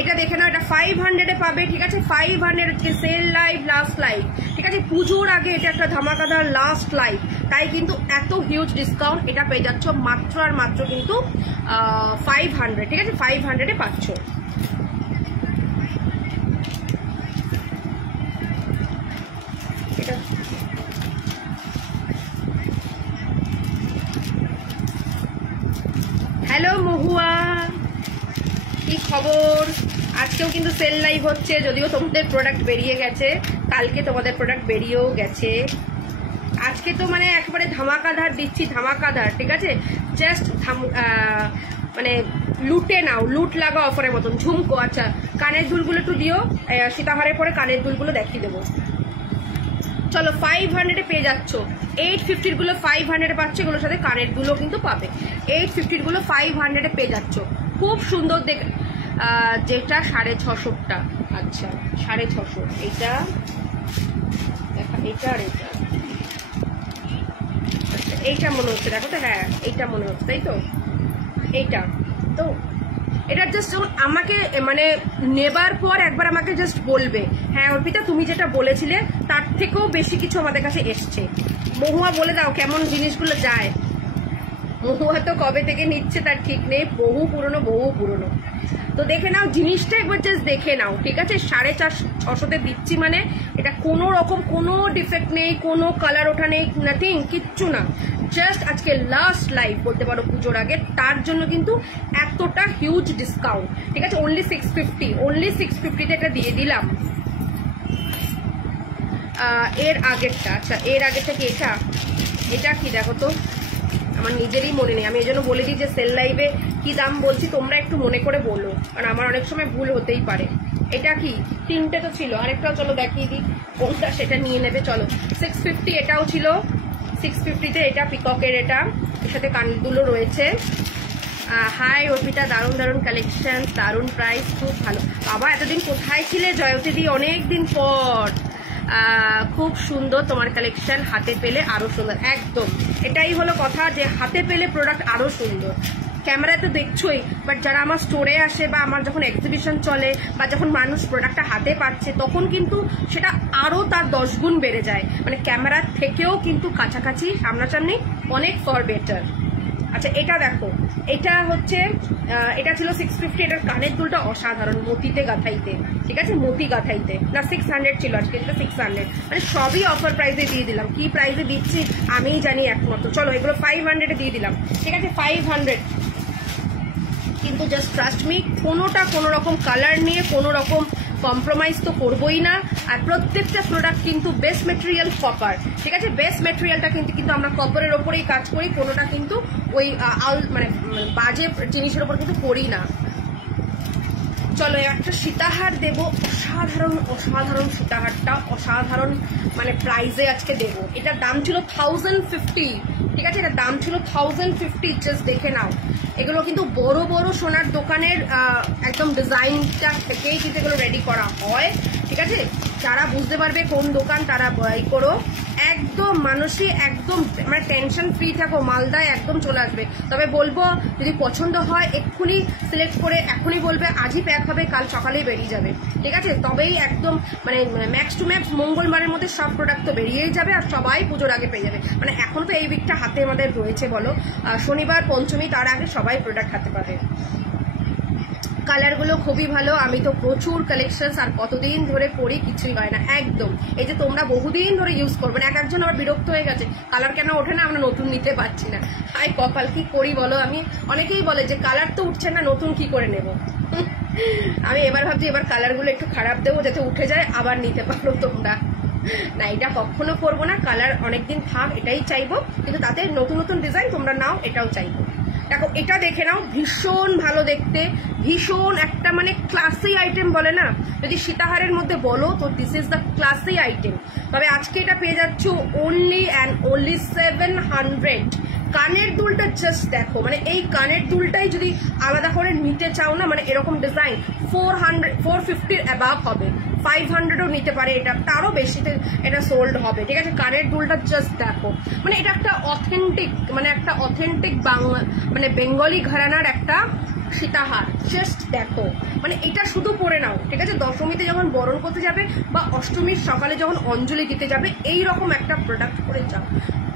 এটা দেখে নাও, এটা 500-এ পাবে, ঠিক আছে? 500 সেল লাইভ, লাস্ট লাইভ, ঠিক আছে? পুজোর আগে এটা একটা ধামাকাদার লাস্ট লাইভ, তাই কিন্তু এত হিউজ ডিসকাউন্ট। এটা পেয়ে যাচ্ছ মাত্র আর মাত্র কিন্তু 500, ঠিক আছে? 500-এ পাচ্ছ। এটা হ্যালো মহুয়া, কি খবর? আজকেও কিন্তু সেল লাইভ হচ্ছে, যদিও তোমাদের প্রোডাক্ট বেরিয়ে গেছে, কালকে তোমাদের প্রোডাক্ট বেরিয়েও গেছে। আজকে তো মানে একেবারে ধামাকাধার দিচ্ছি, ধামাকাধার, ঠিক আছে? জাস্ট মানে লুটে নাও, লুট লাগা অফারের মতন। ঝুমকো, আচ্ছা কানের দুলগুলো একটু দিও, সীতাহারের পরে কানের দুলগুলো দেখিয়ে দেবো। চলো, 500-এ পেয়ে যাচ্ছ। 850-র গুলো 500-এ পাচ্ছ, এগুলোর সাথে কানের দুলও কিন্তু পাবে। 850-র গুলো 500-এ পেয়ে যাচ্ছ, খুব সুন্দর দেখ। যেটা 650-টা, আচ্ছা 650, এইটা দেখা, এইটা আর এইটা, আচ্ছা এইটা মনে হচ্ছে, দেখো তো, হ্যাঁ এইটা মনে হচ্ছে, তাই তো? এইটা তো, এটা জাস্ট যখন আমাকে মানে নেবার পর একবার আমাকে জাস্ট বলবে, হ্যাঁ অর্পিতা তুমি যেটা বলেছিলে তার থেকেও বেশি কিছু আমাদের কাছে এসছে। মহুয়া বলে দাও কেমন জিনিসগুলো যায়। মহুয়া তো কবে থেকে নিচ্ছে তার ঠিক নেই, বহু পুরনো। তো দেখে নাও জিনিসটা, একবার জাস্ট দেখে নাও, ঠিক আছে? 450-600-তে দিচ্ছি, মানে এটা কোনো রকম কোনো ডিফেক্ট নেই, কোনো কালার ওঠা নেই, নাথিং, কিচ্ছু না। জাস্ট আজকে লাস্ট লাইভ বলতে পারো পুজোর আগে, তার জন্য কিন্তু এতটা হিউজ ডিসকাউন্ট, ঠিক আছে? অনলি 650, এটা দিয়ে দিলাম। এর আগেরটা, আচ্ছা এর আগেরটা কি? এটা কি দেখো তো, আমার নিজেরই মনে নেই। আমি এই জন্য বলে দিই যে সেল লাইভে কি দাম বলছি তোমরা একটু মনে করে বলো, কারণ আমার অনেক সময় ভুল হতেই পারে। এটা কি? 3টে তো ছিল, আরেকটাও চলো দেখিয়ে দিই কোনটা, সেটা নিয়ে নেবে। চলো, 650 এটাও ছিল, 650-তে এটা পিককের, এটা এর সাথে কানদুলও রয়েছে। হাই অর্পিতা, দারুণ কালেকশন, দারুণ প্রাইস, খুব ভালো। বাবা এতদিন কোথায় ছিলে জয়তী দি? অনেকদিন পর। খুব সুন্দর তোমার কালেকশন, হাতে পেলে আরো সুন্দর। একদম এটাই হলো কথা, যে হাতে পেলে প্রোডাক্ট আরো সুন্দর। ক্যামেরায় তো দেখছোই, বাট যারা আমার স্টোরে আসে বা আমার যখন এক্সিবিশন চলে বা যখন মানুষ প্রোডাক্টটা হাতে পাচ্ছে, তখন কিন্তু সেটা আরো তার 10 গুণ বেড়ে যায়। মানে ক্যামেরার থেকেও কিন্তু কাছাকাছি, সামনাসামনি অনেক ফর বেটার। আচ্ছা এটা দেখো, এটা হচ্ছে এটা ছিল 650, এটার কানের দুলটা অসাধারণ মতিতে গাথাইতে, ঠিক আছে, মতি গাথাইতে না 600 ছিল, আজকে এটা 600, মানে সবই অফার প্রাইসে দিয়ে দিলাম। কি প্রাইসে দিচ্ছি আমিই জানি একমাত্র। চলো এগুলো 500 দিয়ে দিলাম, ঠিক আছে 500, কিন্তু জাস্ট ট্রাস্ট মি, কোনোটা কোনো রকম কালার নিয়ে কোনো রকম কম্প্রোমাইজ তো করবোই না। আর প্রত্যেকটা প্রোডাক্ট কিন্তু বেস্ট মেটেরিয়াল কপার, ঠিক আছে, বেস্ট মেটেরিয়ালটা কিন্তু আমরা কপারের ওপরেই কাজ করি, কোনোটা কিন্তু ওই মানে বাজে জিনিসের ওপর কিন্তু করি না। চলো একটা সীতাহার দেব, অসাধারণ অসাধারণ সীতাহারটা, অসাধারণ মানে প্রাইজে আজকে দেব। এটার দাম ছিল 1050, ঠিক আছে, এটার দাম ছিল 1050, জাস্ট দেখে নাও। এগুলো কিন্তু বড় বড় সোনার দোকানের একদম ডিজাইনটা থেকেই কিন্তু এগুলো রেডি করা হয়, ঠিক আছে। যারা বুঝতে পারবে কোন দোকান তারা বাই করো, একদম মানুষই একদম মানে টেনশন ফ্রি থাকো, মালদায় একদম চলে আসবে। তবে বলবো যদি পছন্দ হয় এক্ষুনি সিলেক্ট করে এখনই বলবে, আজই প্যাক হবে, কাল সকালেই বেরিয়ে যাবে, ঠিক আছে। তবেই একদম মানে ম্যাক্স টু ম্যাক্স মঙ্গলবারের মধ্যে সব প্রোডাক্ট তো বেরিয়েই যাবে, আর সবাই পুজোর আগে পেয়ে যাবে। মানে এখন তো এই উইকটা হাতে আমাদের রয়েছে, বলো শনিবার পঞ্চমী, তার আগে সবাই প্রোডাক্ট হাতে পাবে। কালারগুলো খুবই ভালো, আমি তো প্রচুর কালেকশন আর কতদিন ধরে পরি, কিছুই হয় না একদম। এই যে তোমরা বহুদিন ধরে ইউজ করবে না, এক একজন আবার বিরক্ত হয়ে গেছে কালার কেন ওঠে না, আমরা নতুন নিতে পারছি না। হাই কপাল, কি করি বলো। আমি অনেকেই বলে যে কালার তো উঠছে না, নতুন কি করে নেব। আমি এবার ভাবছি এবার কালারগুলো একটু খারাপ দেবো যাতে উঠে যায়, আবার নিতে পারো তোমরা। না এটা কখনো করবো না, কালার অনেকদিন থাক এটাই চাইবো, কিন্তু তাতে নতুন নতুন ডিজাইন তোমরা নাও এটাও চাইবো। দেখো এটা দেখে নাও, ভীষণ ভালো দেখতে, ভীষণ একটা মানে ক্লাসি আইটেম বলে না, যদি সীতাহারের মধ্যে বলো তো this is the classy item. তবে আজকে এটা পেয়ে যাচ্ছ অনলি অ্যান্ড অনলি 700। কানের দুলটা জাস্ট দেখো, মানে এই কানের দুলটাই যদি আলাদা করে নিতে চাও না, মানে এরকম ডিজাইন 450 অ্যাবাভ হবে, 500ও নিতে পারে, এটা তারও বেশিতে এটা সোল্ড হবে, ঠিক আছে। কানের দুলটা জাস্ট দেখো, মানে এটা একটা অথেন্টিক মানে একটা অথেন্টিক বাংলা মানে বেঙ্গলি ঘরানার একটা সীতাহার, জাস্ট দেখো। মানে এটা শুধু পরে নাও, ঠিক আছে, দশমীতে যখন বরণ করতে যাবে বা অষ্টমীর সকালে যখন অঞ্জলি দিতে যাবে এই রকম একটা প্রোডাক্ট পরে যাও,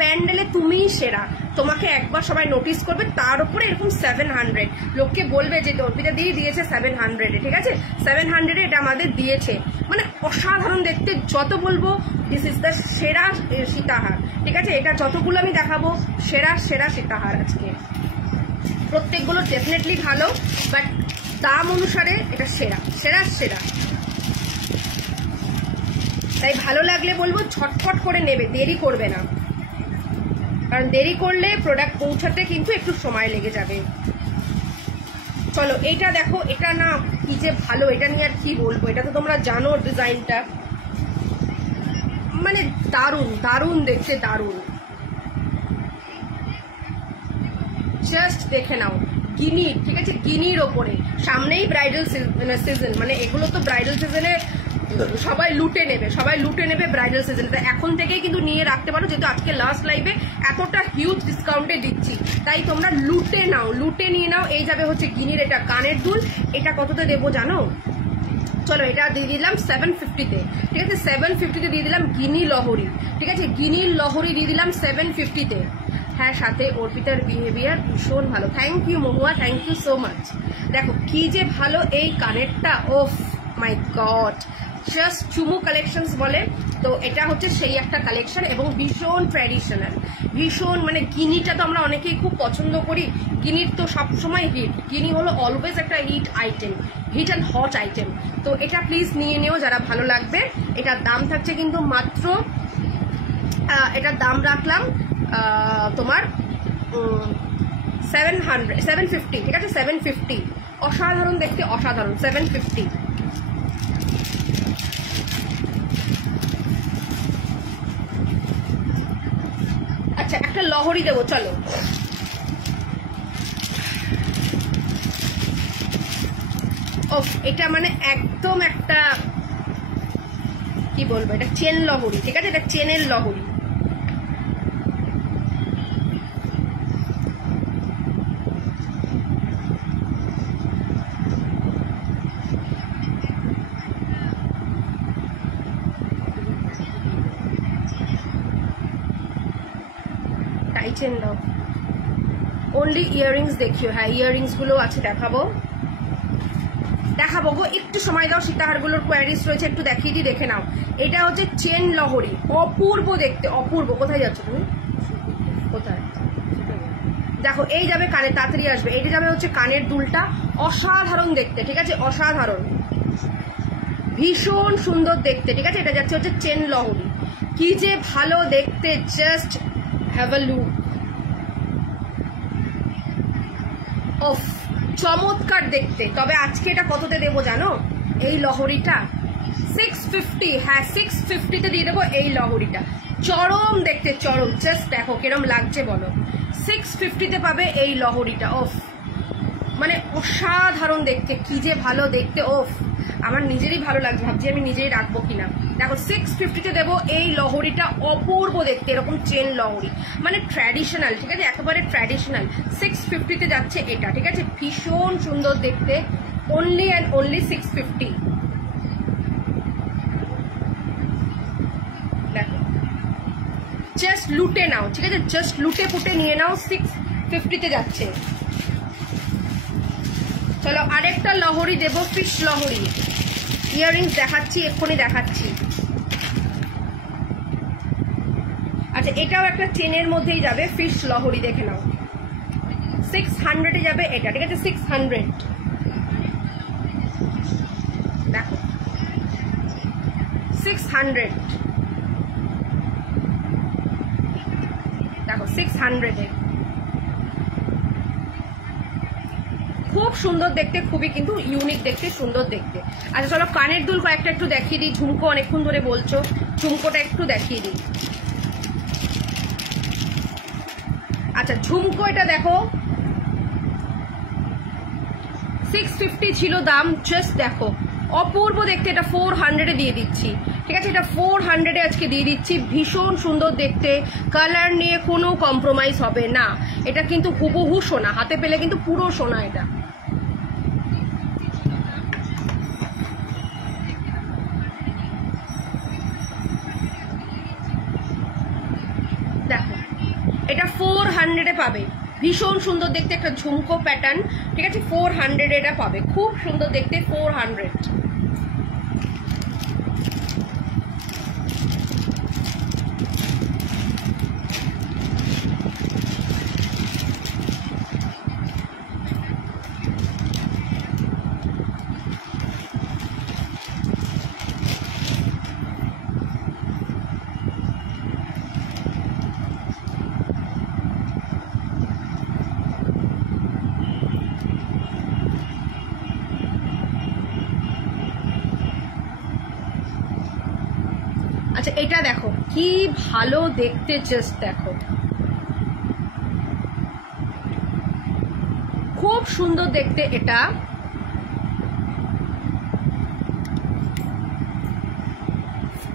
প্যান্ডেলে তুমিই সেরা, তোমাকে একবার সবাই নোটিস করবে। তার উপরে এরকম 700, লোককে বলবে যে অর্পিতা দিয়ে দিয়েছে 700-এ, ঠিক আছে, 700-এ এটা আমাদের দিয়েছে, মানে অসাধারণ দেখতে। যত বলবো দিস ইজ দ্য সেরা সীতাহার, ঠিক আছে, এটা যতগুলো আমি দেখাবো সেরা সেরা সীতাহার আজকে। প্রত্যেকগুলো ডেফিনেটলি ভালো, বাট দাম অনুসারে এটা সেরা সেরা সেরা। তাই ভালো লাগলে বলবো ঝটফট করে নেবে, দেরি করবে না, কারণ দেরি করলে প্রোডাক্ট পৌঁছাতে কিন্তু একটু সময় লেগে যাবে। চলো এইটা দেখো, এটা না কি যে ভালো, এটা নিয়ে আর কি বলবো, এটা তো তোমরা জানো ডিজাইনটা, মানে দারুণ দারুণ দেখতে, দারুণ, জাস্ট দেখে নাও। গিনি, ঠিক আছে, গিনির ওপরে, সামনেই ব্রাইডাল সিজন, মানে এগুলো তো ব্রাইডাল সিজনে সবাই লুটে নেবে, সবাই লুটে নেবে ব্রাইডাল সিজনটা, এখন থেকেই কিন্তু নিয়ে রাখতে পারো, যেহেতু আজকে লাস্ট লাইভে এতটা হিউজ ডিসকাউন্টে দিচ্ছি, তাই তোমরা লুটে নাও, লুটে নিয়ে নাও। এই যাবে হচ্ছে গিনির এটা কানের দুল, এটা কততে দেবো জানো, চলো এটা দিয়ে দিলাম 750-তে, ঠিক আছে, 750-তে দিয়ে দিলাম গিনি লহরি, ঠিক আছে, গিনির লহরি দিয়ে দিলাম 750-তে। হ্যাঁ, সাথে অর্পিতার বিহেভিয়ার ভীষণ ভালো, thank you Mahua, thank you so much. দেখো কি যে ভালো এই কানেরটা, ওফ মাই গড, জাস্ট চুমু কালেকশনস বলে তো এটা হচ্ছে সেই একটা কালেকশন, এবং ভীষণ ট্র্যাডিশনাল, ভীষণ মানে গিনিটা তো আমরা অনেকেই খুব পছন্দ করি, গিনির তো সবসময় হিট, গিনি হলো অলওয়েজ একটা hit item, hit and hot item. তো এটা প্লিজ নিয়ে নিও যারা ভালো লাগবে। এটার দাম থাকছে কিন্তু মাত্র, এটার দাম রাখলাম তোমার 750, ঠিক আছে, 750, অসাধারণ দেখতে, অসাধারণ, 750। আচ্ছা একটা লহরি দেবো, চলো এটা মানে একদম একটা কি বলবো, এটা চেন লহরি, ঠিক আছে, এটা চেনের লহরি, চেন দাও। অনলি ইয়াররিংস দেখিও। হ্যাঁ ইয়াররিংস গুলো আছে, দেখাবো দেখাবো গো, একটু সময় দাও। সীতাহারগুলোর কোয়ারিজ রয়েছে, একটু দেখিয়ে দিই, দেখে নাও। এটা হচ্ছে চেন লহরি, অপূর্ব দেখতে, অপূর্ব। কোথায় যাচ্ছ তুমি? কোথায়? দেখো এই যাবে কানে, তাড়াতাড়ি আসবে। এইটা যাবে হচ্ছে কানের দুলটা, অসাধারণ দেখতে, ঠিক আছে, অসাধারণ, ভীষণ সুন্দর দেখতে, ঠিক আছে। এটা যাচ্ছে হচ্ছে চেন লহরি, কি যে ভালো দেখতে, just have a look. Of, চমৎকার দেখতে। তবে আজকে এটা কততে দেবো জানো এই লহরিটা? 650। হ্যাঁ 650-তে দিয়ে দেবো এই লহরিটা। চরম দেখতে, চরম। জাস্ট দেখো কিরম লাগছে বলো। 650-তে পাবে এই লহরিটা। ওফ, মানে অসাধারণ দেখতে, কি যে ভালো দেখতে। ওফ, আমার নিজেরই ভালো লাগছে, ভাবছি আমি নিজেই রাখবো কিনা। দেখো 650-তে দেবো এই লহরিটা, অপূর্ব দেখতে, এরকম চেন লহরি, মানে ট্র্যাডিশনাল, ঠিক আছে, একেবারে ট্র্যাডিশনাল। 650-তে যাচ্ছে এটা, ঠিক আছে, ভীষণ সুন্দর দেখতে। Only and only 650। দেখো জাস্ট লুটে নাও, ঠিক আছে, জাস্ট লুটে পুটে নিয়ে নাও। 650-তে যাচ্ছে। চলো আরেকটা লহরি দেবো, ফিশ লহরি। ইয়াররিংস দেখাচ্ছি, এক্ষুনি দেখাচ্ছি। আচ্ছা এটাও একটা চেনের মধ্যেই যাবে, ফিশ লহরি, দেখে নাও। 600-এ যাবে এটা, ঠিক আছে, 600। দেখো 600, দেখো 600-এ, খুব সুন্দর দেখতে, খুবই কিন্তু ইউনিক দেখতে, সুন্দর দেখতে। আচ্ছা চলো কানের দুল কয়েকটা একটু দেখিয়ে দিই। ঝুমকো অনেকক্ষণ ধরে বলছো, ঝুমকোটা একটু দেখিয়ে দিই। আচ্ছা ঝুমকো এটা দেখো, 650 ছিল দাম, জাস্ট দেখো অপূর্ব দেখতে। এটা 400-এ দিয়ে দিচ্ছি, ঠিক আছে, এটা 400-এ আজকে দিয়ে দিচ্ছি। ভীষণ সুন্দর দেখতে, কালার নিয়ে কোনো কম্প্রোমাইজ হবে না। এটা কিন্তু হুবহু সোনা, হাতে পেলে কিন্তু পুরো সোনা। এটা দেখো, এটা 400-এ পাবে, ভীষণ সুন্দর দেখতে, একটা ঝুমকো প্যাটার্ন, ঠিক আছে, 400-এ এটা পাবে, খুব সুন্দর দেখতে, 400। আচ্ছা এটা দেখো কি ভালো দেখতে, জাস্ট দেখো, খুব সুন্দর দেখতে। এটা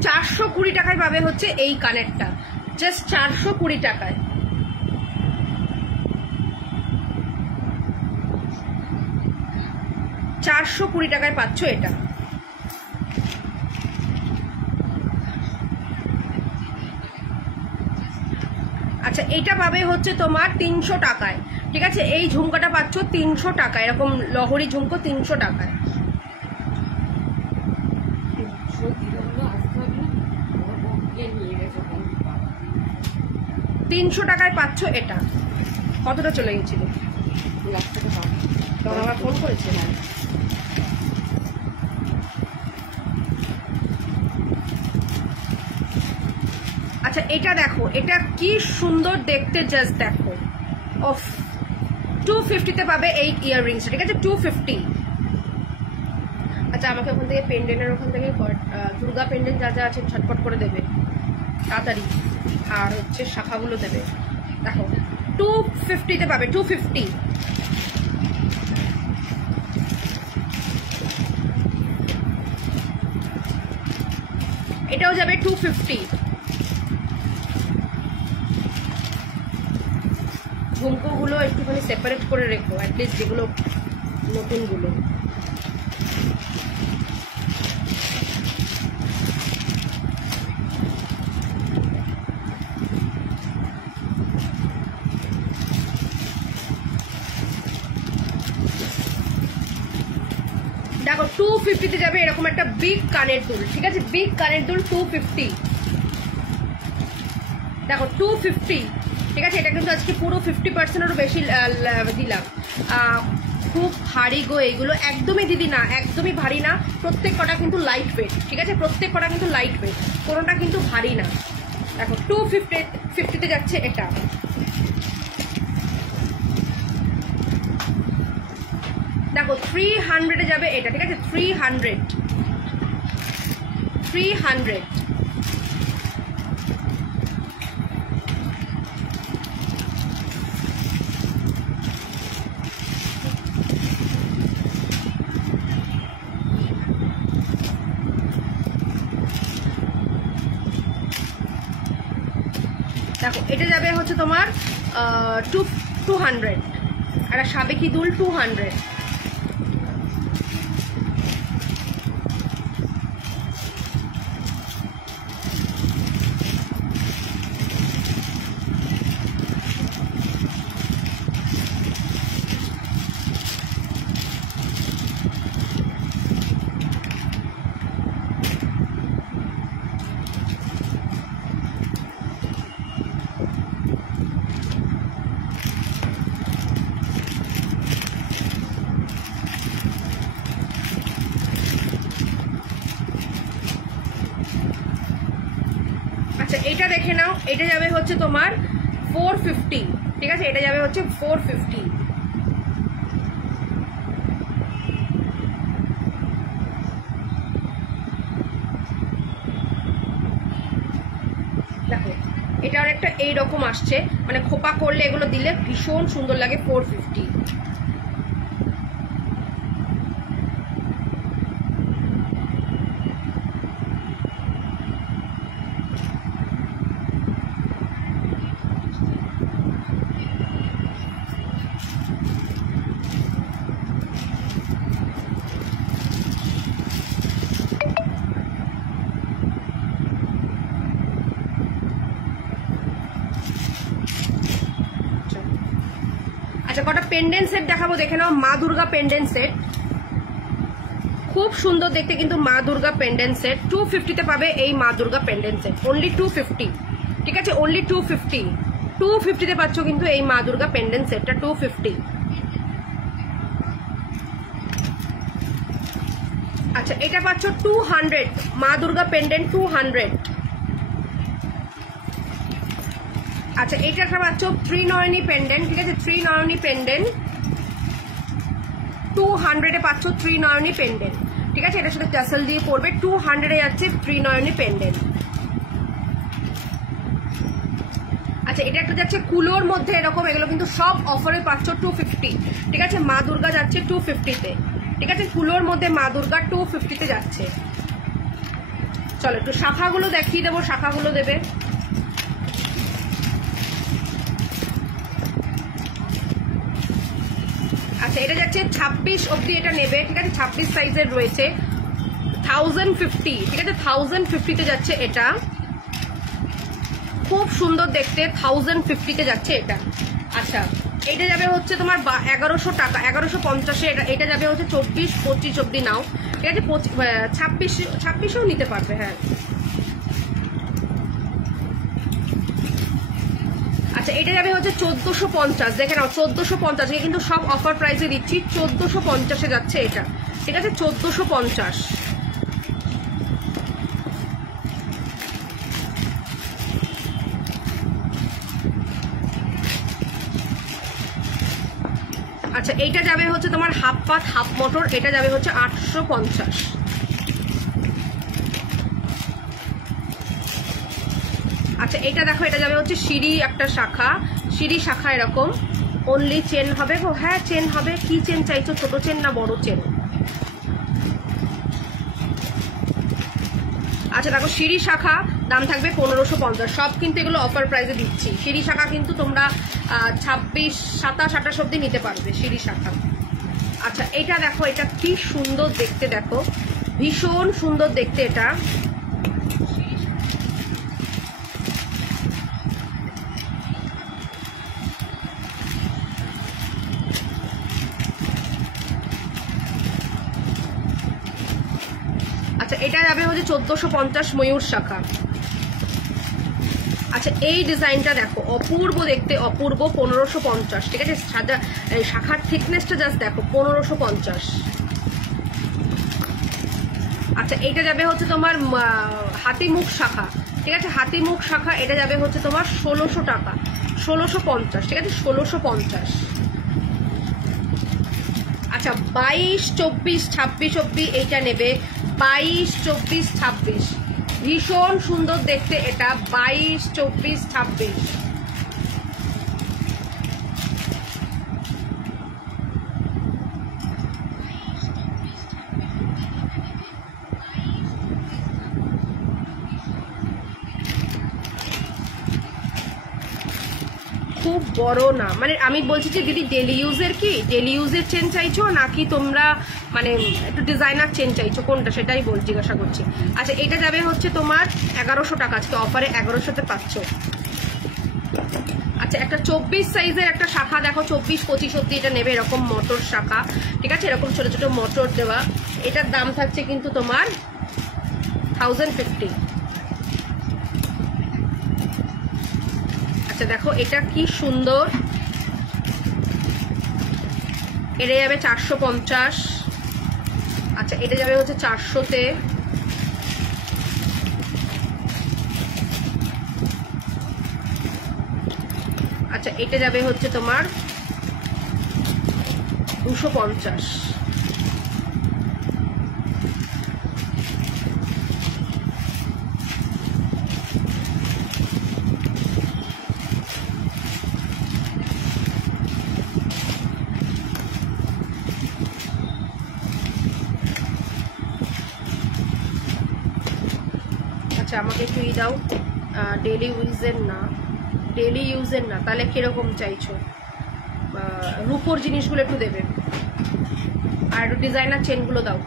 420 টাকায় পাবে হচ্ছে এই কানেরটা, জাস্ট 420 টাকায়। টাকায় পাচ্ছ এটা। আচ্ছা এটা পাবে হচ্ছে তোমার 300 টাকায়, ঠিক আছে, এই ঝুমকাটা পাচ্ছ 300 টাকায়, এরকম লহরি ঝুমকো 300 টাকায়। 300 টাকায় পাচ্ছ এটা। কতটা চলে গেছিল? তখন আমার ফোন করেছে। আচ্ছা এটা দেখো, এটা কি সুন্দর দেখতে, জাস্ট দেখো। অফ, 250-তে পাবে এই ইয়াররিংস, ঠিক আছে, 250। আচ্ছা আমাকে ওখান থেকে পেন্ডেন্টের ওখান থেকে দুর্গা পেন্ডেন্ট যা যা আছে ঝটপট করে দেবে তাড়াতাড়ি, আর হচ্ছে শাখাগুলো দেবে। দেখো 250-তে পাবে, 250। এটাও যাবে 250। ঝুমকোগুলো একটুখানি সেপারেট করে রেখো, অ্যাটলিস্ট যেগুলো নতুনগুলো। দেখো 250 যাবে এরকম একটা বিগ কানের দুল, ঠিক আছে, বিগ কানের দুল 250। দেখো 250, ঠিক আছে, এটা কিন্তু আজকে পুরো 50%-এরও বেশি দিলাম। খুব ভারী গো এইগুলো, একদমই দিদি না, একদমই ভারী না, প্রত্যেক কটা কিন্তু লাইট ওয়েট, ঠিক আছে, প্রত্যেক কটা কিন্তু লাইট ওয়েট, কোনোটা কিন্তু ভারী না। দেখো 250-তে যাচ্ছে এটা। দেখো 300-এ যাবে এটা, ঠিক আছে, 300। দেখো এটা যাবে হচ্ছে তোমার 200, আর সাবেকি দুল 200। আচ্ছা এটা দেখে নাও, এটা যাবে হচ্ছে তোমার 450, ঠিক আছে, এটা যাবে হচ্ছে 450। দেখো এটা অনেকটা এইরকম আসছে, মানে খোপা করলে এগুলো দিলে ভীষণ সুন্দর লাগে, 450। আচ্ছা কটা পেন্ডেন্ট সেট দেখাবো, দেখে নাও। মা দুর্গা পেন্ডেন্ট সেট, খুব সুন্দর দেখতে কিন্তু মা দুর্গা পেন্ডেন্ট সেট। 250-তে পাবে এই মা দুর্গা পেন্ডেন্ট সেট, অনলি 250, ঠিক আছে, অনলি 250। 250-তে পাচ্ছ কিন্তু এই মা দুর্গা পেন্ডেন্ট সেটটা 250। আচ্ছা এটা পাচ্ছ 200, মা দুর্গা পেন্ডেন্ট 200। আচ্ছা এটা একটা পাচ্ছ ত্রিনয়নী পেন্ডেন্ট, ঠিক আছে, ত্রিনয়নী পেন্ডেন্ট 200-এ পাচ্ছ ত্রিনয়নী পেন্ডেন্ট, ঠিক আছে, এটার সাথে টাসেল দিয়ে পড়বে। 200-এ যাচ্ছে ত্রিনয়নী পেন্ডেন্ট। আচ্ছা এটা একটা যাচ্ছে কুলোর মধ্যে এরকম, এগুলো কিন্তু সব অফারে পাচ্ছ 250, ঠিক আছে, মা দুর্গা যাচ্ছে 250-তে, ঠিক আছে, কুলোর মধ্যে মা দুর্গা 250-তে যাচ্ছে। চলো একটু শাখাগুলো দেখিয়ে দেবো, শাখাগুলো দেবে। আচ্ছা এটা যাচ্ছে 26 অবধি এটা নেবে, ঠিক আছে, 26 সাইজের রয়েছে, 1050, ঠিক আছে, 1050-তে যাচ্ছে এটা, খুব সুন্দর দেখতে, 1050-তে যাচ্ছে এটা। আচ্ছা এটা যাবে হচ্ছে তোমার 1100 টাকা, 1150-এ এটা যাবে হচ্ছে 24-25 অবধি নাও, ঠিক আছে, 26-26ও নিতে পারবে। হ্যাঁ আচ্ছা এটা যাবে হচ্ছে 1450, দেখে নাও 1450, কিন্তু সব অফার প্রাইসে দিচ্ছি, 1450-এ যাচ্ছে এটা, ঠিক আছে, 1450। আচ্ছা এইটা যাবে হচ্ছে তোমার হাফ পাত হাফ মোটর, এটা যাবে হচ্ছে 850। আচ্ছা এটা দেখো, এটা যাবে হচ্ছে সিঁড়ি একটা শাখা, সিঁড়ি শাখা এরকম, অনলি চেন হবে গো, হ্যাঁ চেন হবে, কি চেন চাইছো, ছোট চেন না বড় চেন? আচ্ছা দেখো সিঁড়ি শাখা দাম থাকবে 1550, সব কিন্তু এগুলো অফার প্রাইসে দিচ্ছি। সিঁড়ি শাখা কিন্তু তোমরা 26, 27, 28 অবধি নিতে পারবে সিঁড়ি শাখা। আচ্ছা এটা দেখো, এটা কি সুন্দর দেখতে, দেখো ভীষণ সুন্দর দেখতে এটা। আচ্ছা এটা যাবে হচ্ছে 1450 ময়ূর শাখা। আচ্ছা এই ডিজাইনটা দেখো, অপূর্ব দেখতে, অপূর্ব, 1550, ঠিক আছে। সাদা শাখার থিকনেসটা জাস্ট দেখো, 1550। আচ্ছা এটা যাবে হচ্ছে তোমার হাতিমুখ শাখা, ঠিক আছে, হাতিমুখ শাখা, এটা যাবে হচ্ছে তোমার 1600 টাকা, 1650, ঠিক আছে, 1650। আচ্ছা 22, 24, 26 অব্দি এইটা নেবে, 22, 24, 26, ভীষণ সুন্দর দেখতে এটা, 22, 24, 26। খুব বড় না, মানে আমি বলছি যে দিদি ডেলি ইউজের কি, ডেলি ইউজের চেন চাইছো নাকি তোমরা মানে একটু ডিজাইনার চেন চাইছো, কোনটা সেটাই জিজ্ঞাসা করছি। আচ্ছা এটা যাবে হচ্ছে তোমার 1100 টাকা, আজকে অফারে 1100তে পাচ্ছ। আচ্ছা একটা 24 সাইজের একটা শাখা দেখো, 24, 25 অব্দি এটা নেবে, এরকম মোটর শাখা, ঠিক আছে, এরকম ছোট ছোট মোটর দেওয়া। এটার দাম থাকছে কিন্তু তোমার 1050। আচ্ছা দেখো এটা কি সুন্দর, এটা যাবে 450। আচ্ছা এটা যাবে হচ্ছে 400-তে। আচ্ছা এটা যাবে হচ্ছে তোমার 250। আচ্ছা আমাকে একটু দাও, ডেলি ইউজের না, ডেলি ইউজের না, তাহলে কিরকম চাইছো? রূপোর জিনিসগুলো একটু দেবে, আর একটু ডিজাইনার চেনগুলো দাও।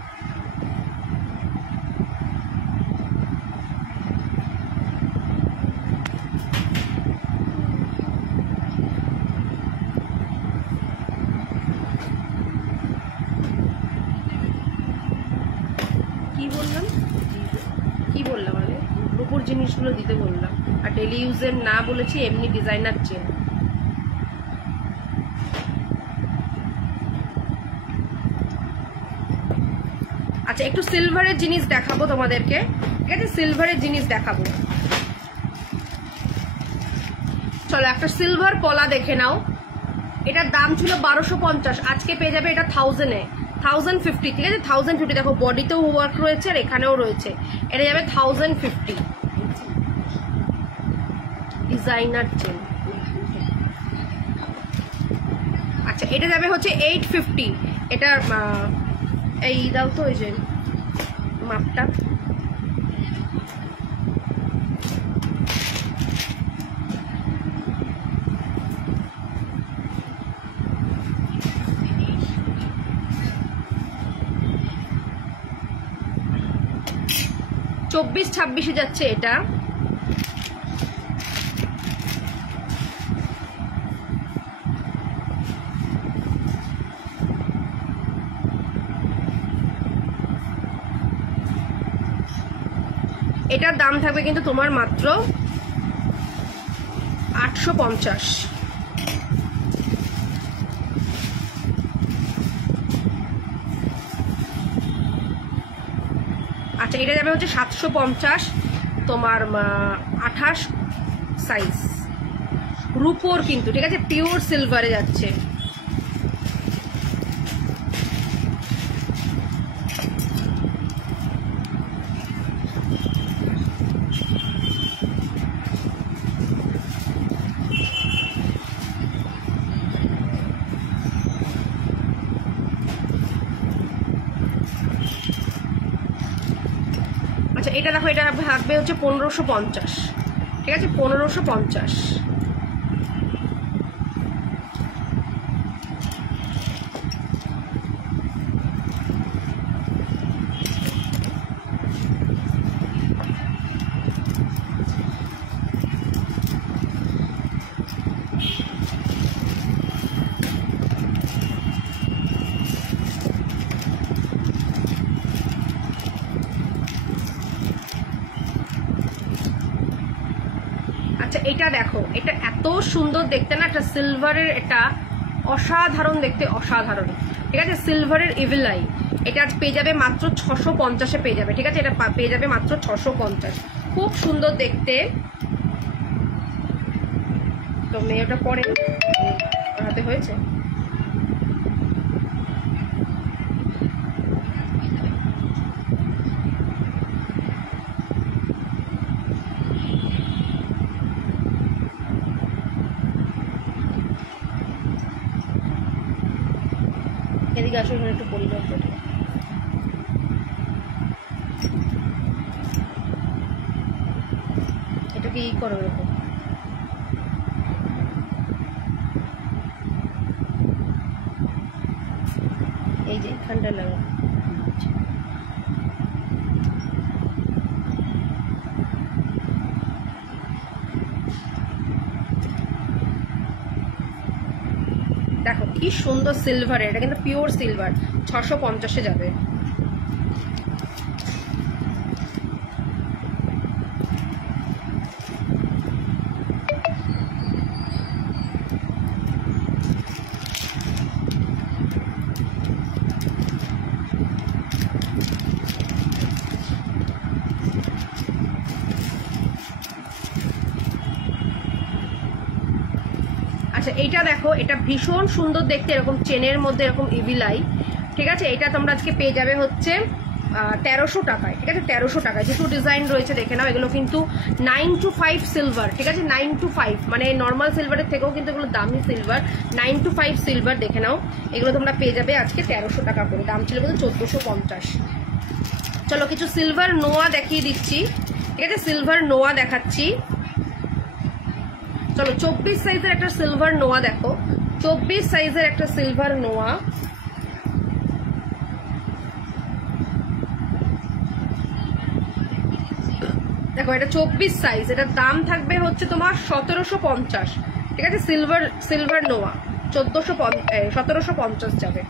কি বললাম, কি বললাম আমি? রূপোর জিনিসগুলো দিতে বললাম, আর ডেলি ইউজের না বলেছি, এমনি ডিজাইনার চেন। আচ্ছা একটু সিলভারের জিনিস দেখাবো তোমাদেরকে, ঠিক আছে, সিলভারের জিনিস দেখাবো। চলো একটা সিলভার পলা দেখে নাও, এটার দাম ছিল 1250, আজকে পেয়ে যাবে এটা 1000-এ, 1050, ঠিক আছে, 1050। দেখো বডিতেও ওয়ার্ক রয়েছে আর এখানেও রয়েছে, এটা যাবে 1050, ডিজাইনার চেন। আচ্ছা এটা যাবে হচ্ছে 850, এটা এই দাও তো ওই যে মাপটা, চব্বিশ 26-এ যাচ্ছে এটা। এটার দাম থাকবে কিন্তু তোমার মাত্র 850। আচ্ছা এটা যাবে হচ্ছে 750, তোমার 28 সাইজ, রূপোর কিন্তু, ঠিক আছে, পিওর সিলভারে যাচ্ছে। আচ্ছা এটা দেখো, এটা থাকবে হচ্ছে 1550, ঠিক আছে, 1550। আচ্ছা এটা দেখো, এটা এত সুন্দর দেখতে না, একটা সিলভারের, এটা অসাধারণ দেখতে, অসাধারণ। ঠিক আছে, সিলভারের ইভিল আই, এটা আজ পেয়ে যাবে মাত্র 650-এ পেয়ে যাবে। ঠিক আছে, এটা পেয়ে যাবে মাত্র 650, খুব সুন্দর দেখতে। তো মেয়েটা পরে হাতে হয়েছে। এদিকে আসো, এখানে একটু পরিবর্তন, এটাকে ই করো এরকম। এই যে ঠান্ডা লাগা, দেখো কি সুন্দর সিলভারের, এটা কিন্তু পিওর সিলভার, 650-এ যাবে। আচ্ছা এইটা দেখো, এটা ভীষণ সুন্দর দেখতে, এরকম চেনের মধ্যে এরকম ইভিলাই। ঠিক আছে, এটা তোমরা আজকে পেয়ে যাবে হচ্ছে 1300 টাকায়। ঠিক আছে, 1300 টাকায়। দুটো ডিজাইন রয়েছে, দেখে নাও। এগুলো কিন্তু 925 সিলভার। ঠিক আছে, 925 মানে নর্মাল সিলভারের থেকেও কিন্তু এগুলো দামি সিলভার, 925 সিলভার। দেখে নাও, এগুলো তোমরা পেয়ে যাবে আজকে 1300 টাকা করে, দাম ছিল কিন্তু 1450। চলো কিছু সিলভার নোয়া দেখিয়ে দিচ্ছি। ঠিক আছে, সিলভার নোয়া দেখাচ্ছি। চলো 24 সাইজের একটা সিলভার নোয়া দেখো, 24 সাইজের একটা সিলভার নোয়া। দেখো এটা 24 সাইজ, এটার দাম থাকবে হচ্ছে তোমার 1750। ঠিক আছে, সিলভার নোয়া 1750 যাবে।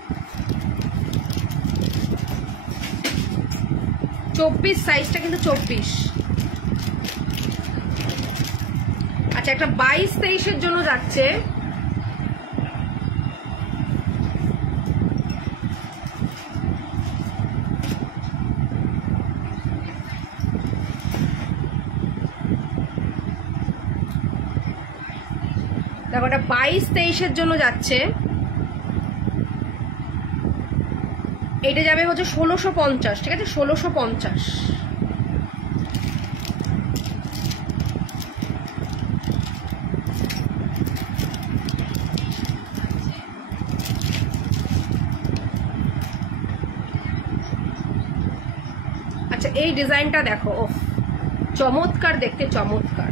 24 সাইজটা কিন্তু 24। আচ্ছা একটা 22-23-এর জন্য যাচ্ছে, দেখো এটা 22-23-এর জন্য যাচ্ছে। এটা যাবে হচ্ছে 1650। ঠিক আছে, 1650। আচ্ছা এই ডিজাইনটা দেখো, ও চমৎকার দেখতে, চমৎকার।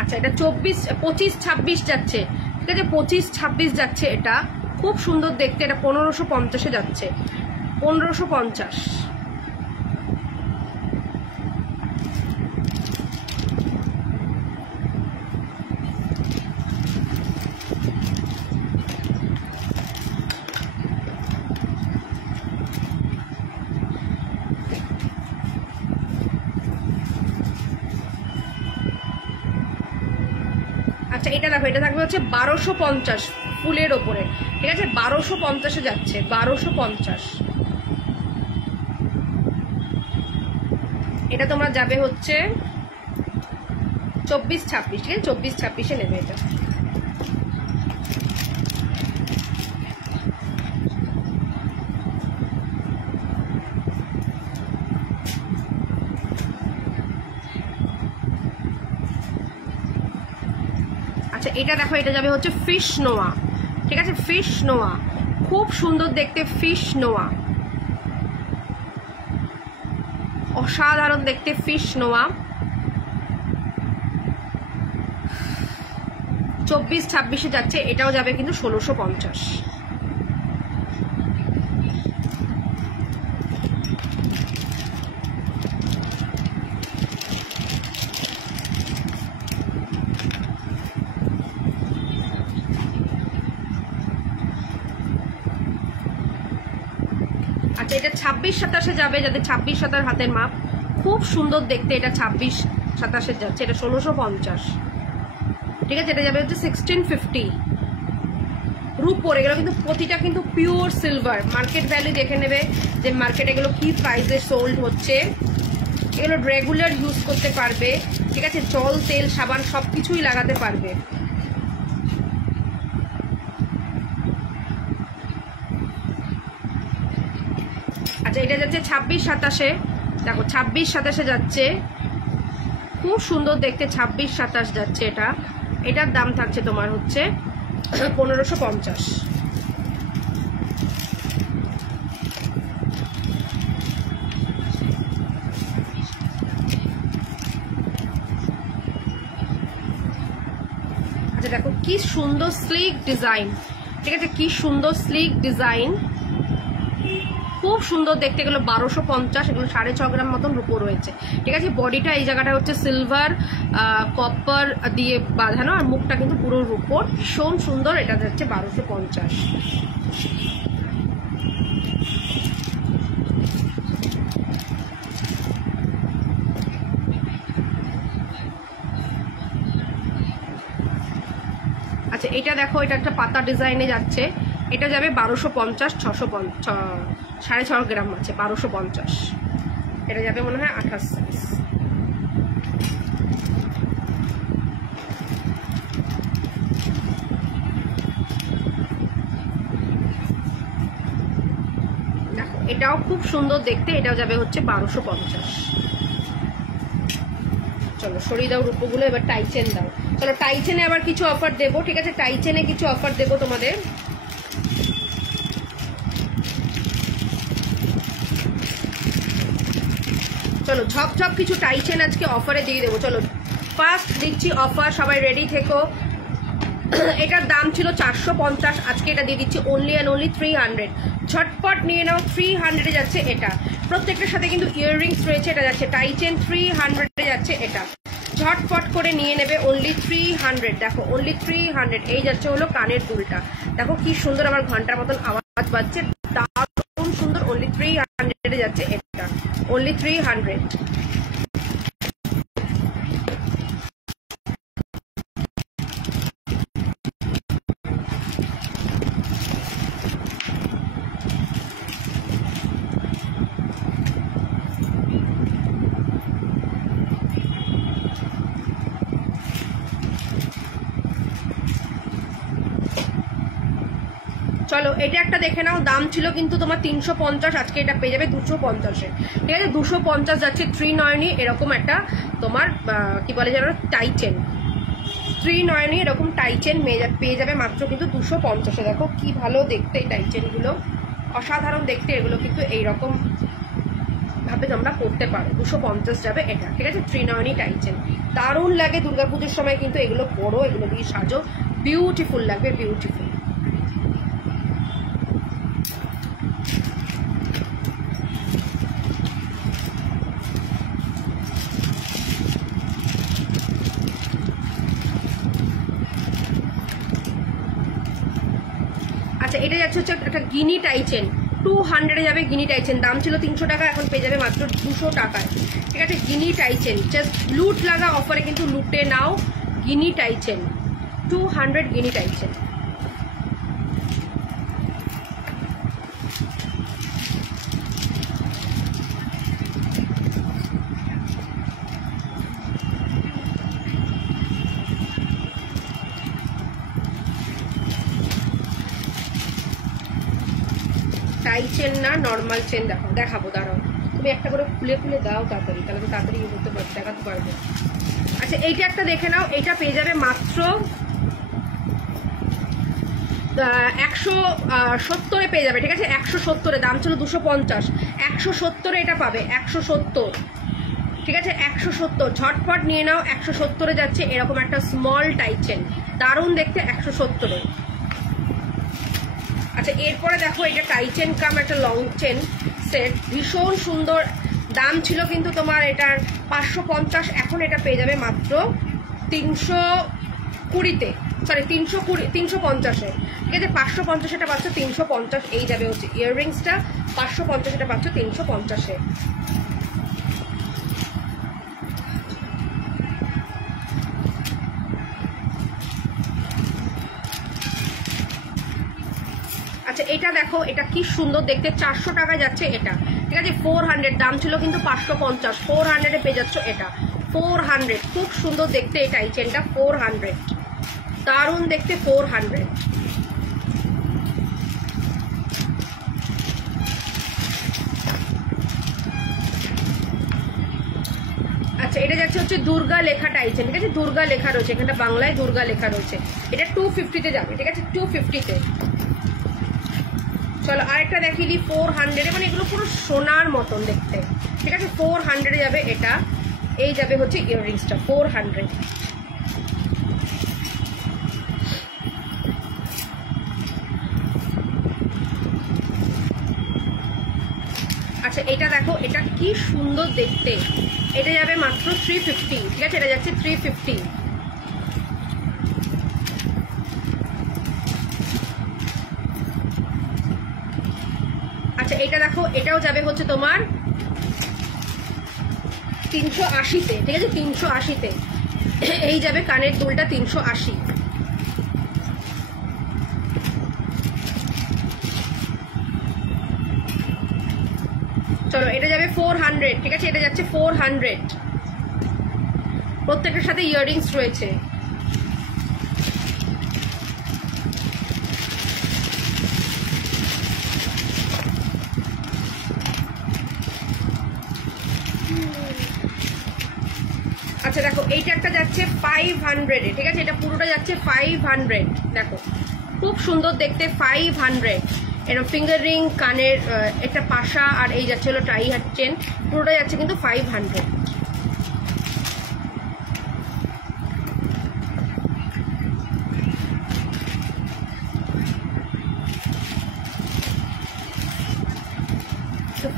আচ্ছা এটা 25-26 যাচ্ছে। ঠিক আছে, 25-26 যাচ্ছে, এটা খুব সুন্দর দেখতে। এটা 1550-এ যাচ্ছে, 1550। আচ্ছা এটা দেখো, এটা থাকবে হচ্ছে 1250 ফুলের ওপরে। ঠিক আছে, 1250-এ যাচ্ছে, 1250। এটা তোমরা যাবে হচ্ছে 24-26। ঠিক আছে, 24-26-এ নেবে এটা। আচ্ছা এটা দেখো, এটা যাবে হচ্ছে ফিশ নোয়া। ঠিক আছে, ফিশ নোয়া খুব সুন্দর দেখতে, ফিশ নোয়া অসাধারণ দেখতে, ফিশ নোয়া। 24-26-এ যাচ্ছে, এটাও যাবে কিন্তু 1650। আচ্ছা এটা 26-27-এ যাবে, যাদের 26-27 হাতের মাপ, খুব সুন্দর দেখতে। এটা 26-27 যাচ্ছে, এটা 1650। ঠিক আছে, এটা যাবে হচ্ছে 1650 রুপোর। এগুলো কিন্তু প্রতিটা কিন্তু পিওর সিলভার। মার্কেট ভ্যালু দেখে নেবে যে মার্কেট এগুলো কি প্রাইসে সোল্ড হচ্ছে। এগুলো রেগুলার ইউজ করতে পারবে, ঠিক আছে, জল তেল সাবান সব কিছুই লাগাতে পারবে। আচ্ছা, এটা যাচ্ছে 26-27-এ। দেখো 26-27-এ যাচ্ছে, খুব সুন্দর দেখতে। 26-27 যাচ্ছে এটা। এটার দাম থাকছে তোমার হচ্ছে 1550। আচ্ছা দেখো কি সুন্দর স্লিক ডিজাইন, ঠিক আছে, কি সুন্দর স্লিক ডিজাইন, খুব সুন্দর দেখতে। এগুলো 1250, এগুলো 6.5 গ্রাম মতন রূপো রয়েছে। ঠিক আছে, বডিটা এই জায়গাটা হচ্ছে সিলভার কপার দিয়ে বাঁধানো, আর মুখটা কিন্তু পুরো রূপোর, ভীষণ সুন্দর। এটা যাচ্ছে 1250। আচ্ছা এটা দেখো, এটা একটা পাতা ডিজাইনে যাচ্ছে, এটা যাবে 1250, 6.5 গ্রাম আছে, 1250। এটা যাবে মনে হয় 28 সাইজ। দেখো এটাও খুব সুন্দর দেখতে, এটাও যাবে হচ্ছে 1250। চলো সরিয়ে দাও রূপোগুলো, এবার টাইচেন দাও। চলো টাইচেনে আবার কিছু অফার দেবো, ঠিক আছে, টাইচেনে কিছু অফার দেবো তোমাদের। চলো ঝপঝপ কিছু টাইচেন আজকে অফারে দিয়ে দেবো। চলো ফার্স্ট দিচ্ছি অফার, সবাই রেডি থেকো। এটার দাম ছিল 450, আজকে এটা দিয়ে দিচ্ছি অনলি অ্যান্ড অনলি 300। ঝটপট নিয়ে নাও, 300-এ যাচ্ছে এটা। প্রত্যেকটার সাথে কিন্তু ইয়াররিংস রয়েছে, এটা যাচ্ছে টাইচেন 300-এ যাচ্ছে এটা। ঝটপট করে নিয়ে নেবে, অনলি 300। দেখো অনলি 300। এই যাচ্ছে হলো কানের দুলটা, দেখো কি সুন্দর আমার ঘন্টার মতন আওয়াজ বাজছে, দারুণ সুন্দর। অনলি 300-এ যাচ্ছে এটা, অনলি 300। চলো এটা একটা দেখে নাও, দাম ছিল কিন্তু তোমার 350, আজকে এটা পেয়ে যাবে 250-এ। ঠিক আছে, 250 যাচ্ছে 390। এরকম একটা তোমার কি বলে যেন টাইচেন 390, এরকম টাইচেন পেয়ে যাবে মাত্র কিন্তু 250-এ। দেখো কি ভালো দেখতে এই টাইচেনগুলো, অসাধারণ দেখতে। এগুলো কিন্তু এইরকম ভাবে তোমরা করতে পারো। 250 যাবে এটা, ঠিক আছে, 390 টাইচেন। দারুণ লাগে দুর্গাপুজোর সময় কিন্তু এগুলো পরো, এগুলো দিয়ে সাজো, বিউটিফুল লাগবে, বিউটিফুল। আচ্ছা এটা যাচ্ছে হচ্ছে একটা গিনি টাইচেন, 200-এ যাবে গিনি টাইচেন। দাম ছিল 300 টাকা, এখন পেয়ে যাবে মাত্র 200 টাকায়। ঠিক আছে, গিনি টাইচেন জাস্ট লুট লাগা অফারে কিন্তু লুটে নাও। গিনি টাইচেন 200, গিনি টাইচেন। টাইচেন না নর্মাল চেন দেখাবো, দাঁড়াও। তুমি একটা করে খুলে খুলে দাও তাড়াতাড়ি, তাহলে তো তাড়াতাড়ি করতে পারবে, দেখাতে পারবে। আচ্ছা এইটা একটা দেখে নাও, এটা পেয়ে যাবে মাত্র 170-এ পেয়ে যাবে। ঠিক আছে, 170-এ, দাম ছিল 250, 170-এ এটা পাবে, 170। ঠিক আছে, 170 ঝটপট নিয়ে নাও। 170-এ যাচ্ছে এরকম একটা স্মল টাইচেন, দারুণ দেখতে, 170-এ। আচ্ছা এরপরে দেখো এটা টাইচেন কাম একটা লং চেন সেট, ভীষণ সুন্দর। দাম ছিল কিন্তু তোমার এটার 550, এখন এটা পেয়ে যাবে মাত্র 320-তে, সরি 350-এ। ঠিক আছে, 550 এটা পাচ্ছ 350, এই যাবে হচ্ছে ইয়াররিংসটা 550, এটা পাচ্ছ 350-এ। এটা দেখো, এটা কি সুন্দর দেখতে, 400 টাকা যাচ্ছে এটা, ঠিক আছে। 400 দাম ছিল কিন্তু 550, 400-এ পেয়ে যাচ্ছ এটা, 400। খুব সুন্দর দেখতে এটা, এই চেনটা 400, দারুণ দেখতে, 400। আচ্ছা, এটা যাচ্ছে হচ্ছে দুর্গা লেখা টাইপের, ঠিক আছে, দুর্গা লেখা রয়েছে এখানটা, বাংলায় দুর্গা লেখা রয়েছে। এটা 250-তে যাবে, ঠিক আছে, 250-তে। চলো আরেকটা দেখিয়ে দিই 400-এ, মানে এগুলো পুরো সোনার মতন দেখতে, ঠিক আছে, 400-এ যাবে এটা। এই যাবে হচ্ছে ইয়াররিংসটা 400। আচ্ছা, এটা দেখো, এটা কি সুন্দর দেখতে, এটা যাবে মাত্র 350, ঠিক আছে, এটা যাচ্ছে 350। আচ্ছা, এটা দেখো, এটাও যাবে হচ্ছে তোমার 380-তে, ঠিক আছে, 380-তে। এই যাবে কানের দুলটা 380। চলো এটা যাবে 400, ঠিক আছে, এটা যাচ্ছে 400। প্রত্যেকটার সাথে ইয়াররিংস রয়েছে। আচ্ছা দেখো, এইটা একটা যাচ্ছে 500-এ, ঠিক আছে, এটা পুরোটা যাচ্ছে 500। দেখো খুব সুন্দর দেখতে, 500। এরকম ফিঙ্গার রিং, কানের একটা পাশা, আর এই যাচ্ছে হলো টাই হাত চেন, পুরোটা যাচ্ছে কিন্তু 500।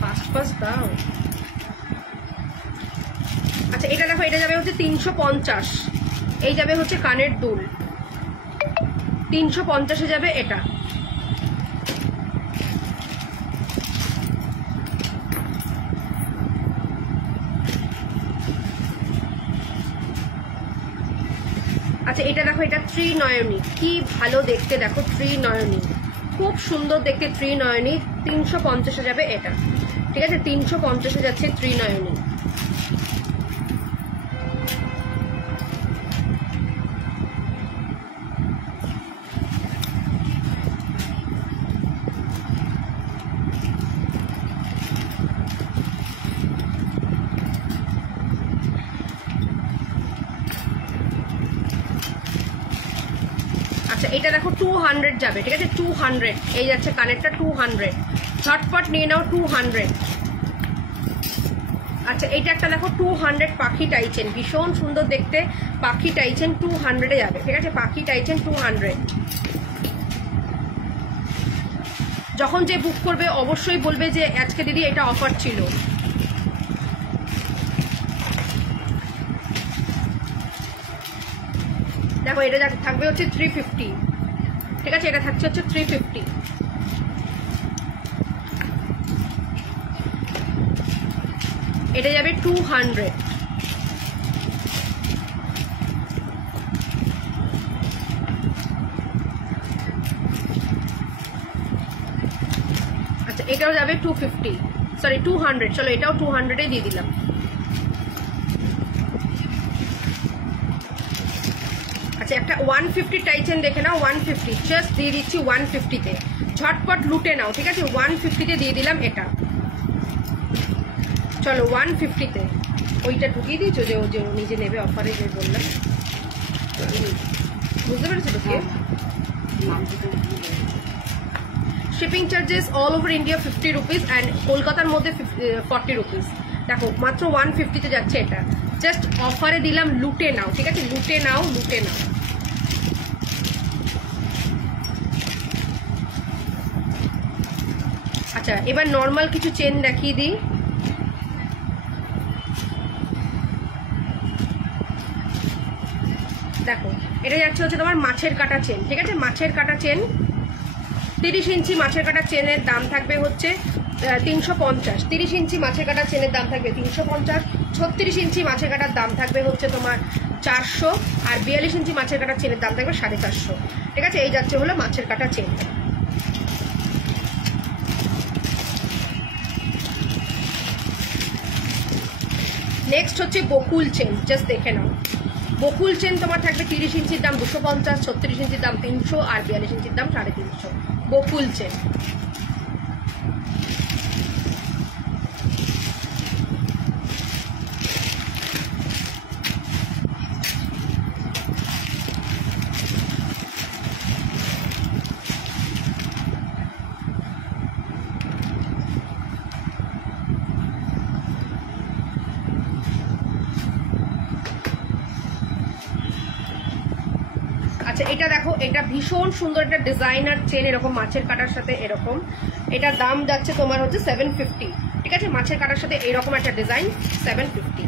ফাস্ট ফাস্ট দাও। আচ্ছা, এটা দেখো, এটা যাবে হচ্ছে 350। এই যাবে হচ্ছে কানের দুল, 350-এ যাবে এটা। আচ্ছা, এটা দেখো, এটা ত্রিনয়নী, কি ভালো দেখতে, দেখো ত্রিনয়নী, খুব সুন্দর দেখতে ত্রিনয়নী, 350-এ যাবে এটা, ঠিক আছে, 350-এ যাচ্ছে ত্রিনয়নী। আচ্ছা, এটা দেখো 200 যাবে, ঠিক আছে, 200। এই যাচ্ছে কানেরটা 200, ঝটপট নিয়ে নাও 200। আচ্ছা, এইটা একটা দেখো 200 পাখি টাইচেন, ভীষণ সুন্দর দেখতে, পাখি টাইচেন 200-এ যাবে, ঠিক আছে, পাখি টাইচেন 200। যখন যে বুক করবে অবশ্যই বলবে যে আজকে দিদি এটা অফার ছিল। দেখো, এটা থাকবে হচ্ছে 350, ঠিক আছে, এটা থাকছে হচ্ছে 350। এটা যাবে 200। আচ্ছা, এটাও যাবে 250, সরি 200। চলো এটাও 200-এ দিয়ে দিলাম। আচ্ছা, একটা 150 টাইচেন দেখে নাও, 150 জাস্ট দিয়ে দিচ্ছি 150-তে, ঝটপট লুটে নাও, ঠিক আছে, 150-তে দিয়ে দিলাম এটা। চলো 150-তে ওইটা ঢুকিয়ে দিয়েছো, যে ও নিজে নেবে অফারে, যে বললাম, বুঝতে পেরেছো তো? Shipping charges all over India 50 rupees and কলকাতার মধ্যে 40 রুপিস। দেখো মাত্র 150-তে যাচ্ছে এটা, জাস্ট অফারে দিলাম, লুটে নাও, ঠিক আছে, লুটে নাও, লুটে নাও। আচ্ছা, এবার নর্মাল কিছু চেন দেখিয়ে দিই। দেখো, এটা যাচ্ছে হচ্ছে তোমার মাছের কাটা চেন, ঠিক আছে, মাছের কাটা চেন, 30 ইঞ্চি মাছের কাটা চেনের দাম থাকবে হচ্ছে 350। 30 ইঞ্চি মাছের কাটা চেনের দাম থাকবে 350। 36 ইঞ্চি মাছের কাটার দাম থাকবে হচ্ছে তোমার 400, আর 42 ইঞ্চি মাছের কাটার চেনের দাম থাকবে 450, ঠিক আছে। এই যাচ্ছে হলো মাছের কাটা চেন। নেক্সট হচ্ছে বকুল চেন, জাস্ট দেখে নাও। বকুল চেন তোমার থাকবে 30 ইঞ্চির দাম 250, 36 ইঞ্চির দাম 300 আর 42 ইঞ্চির দাম 350। বকুল চেন। আচ্ছা এটা দেখো, এটা ভীষণ সুন্দর একটা ডিজাইনার চেন, এরকম মাছের কাটার সাথে এরকম। এটার দাম যাচ্ছে তোমার হচ্ছে 750, ঠিক আছে? মাছের কাটার সাথে এইরকম একটা ডিজাইন 750।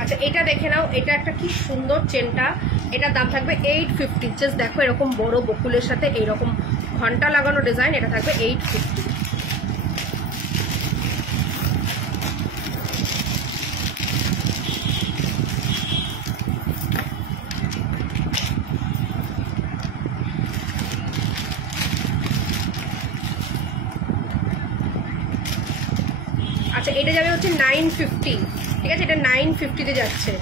আচ্ছা এটা দেখে নাও, এটা একটা কি সুন্দর চেনটা, এটার দাম থাকবে 850। জাস্ট দেখো এরকম বড় বকুলের সাথে এইরকম ঘন্টা লাগানো ডিজাইন, এটা থাকবে 850। আচ্ছা এটা যাবে হচ্ছে 950, ঠিক আছে? এটা 950-তে যাচ্ছে।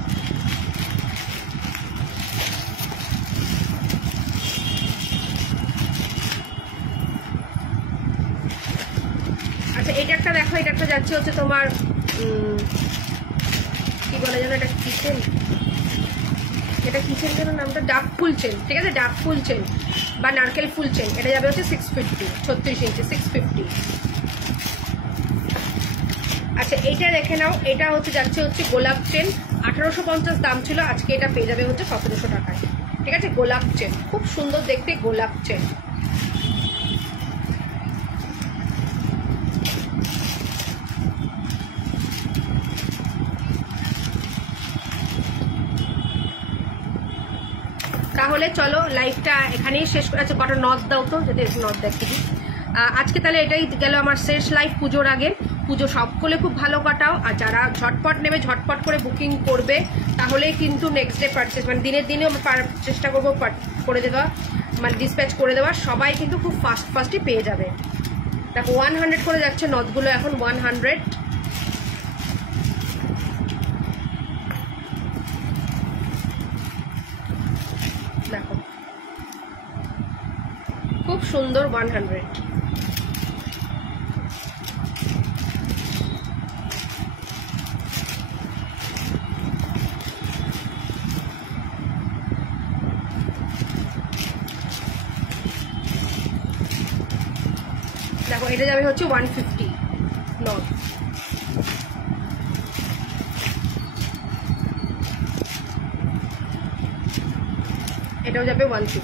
আচ্ছা এটা একটা দেখো, এটা একটা যাচ্ছে হচ্ছে তোমার কি বলে যেন, এটা কিচেন, এটা কিচেন যেন নামটা, ডাক ফুল চেন, ঠিক আছে? ডাক ফুল চেন বা নারকেল ফুল চেন, এটা যাবে হচ্ছে 650, 36 ইঞ্চি 650। আচ্ছা এইটা দেখে নাও, এটা হচ্ছে যাচ্ছে হচ্ছে গোলাপ চেন, 1850 দাম ছিল, আজকে এটা পেয়ে যাবে হচ্ছে 1700 টাকায়, ঠিক আছে? গোলাপ চেন, খুব সুন্দর দেখতে গোলাপ চেন। তাহলে চলো লাইভটা এখানেই শেষ করে, আচ্ছা কটা নথ দাও তো, যদি নথ দেখতে দিই। আজকে তাহলে এটাই গেল আমার শেষ লাইভ পুজোর আগে। পুজো সকলে খুব ভালো কাটাও, আর যারা ঝটপট নেবে ঝটপট করে বুকিং করবে, তাহলে কিন্তু নেক্সট ডে পারচেস, মানে দিনের দিনেও চেষ্টা করবো করে দেওয়া, মানে ডিসপ্যাচ করে দেওয়া, সবাই কিন্তু খুব ফাস্টই পেয়ে যাবে। দেখো 100 করে যাচ্ছে নথগুলো এখন, 100। দেখো খুব সুন্দর 100। দেখো এটা যাবে হচ্ছে 150 নট। এটাও যাবে 150।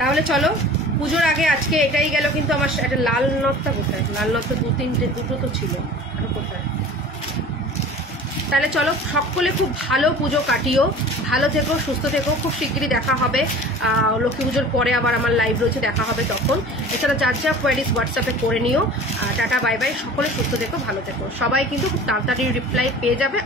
তাহলে চলো পুজোর আগে আজকে এটাই গেল, কিন্তু আমার একটা লাল নথটা কোথায়? লাল নথ তো দুটো তো ছিল, আর কোথায়? তাহলে চলো সকলে খুব ভালো পুজো কাটিও, ভালো থেকো, সুস্থ থেকো। খুব শিগগিরই দেখা হবে, লক্ষ্মী পুজোর পরে আবার আমার লাইভ রয়েছে, দেখা হবে তখন। এছাড়া যার যা কোয়ারিজ হোয়াটসঅ্যাপে করে নিও। টাটা বাই বাই, সকলে সুস্থ থেকো, ভালো থেকো। সবাই কিন্তু খুব তাড়াতাড়ি রিপ্লাই পেয়ে যাবে।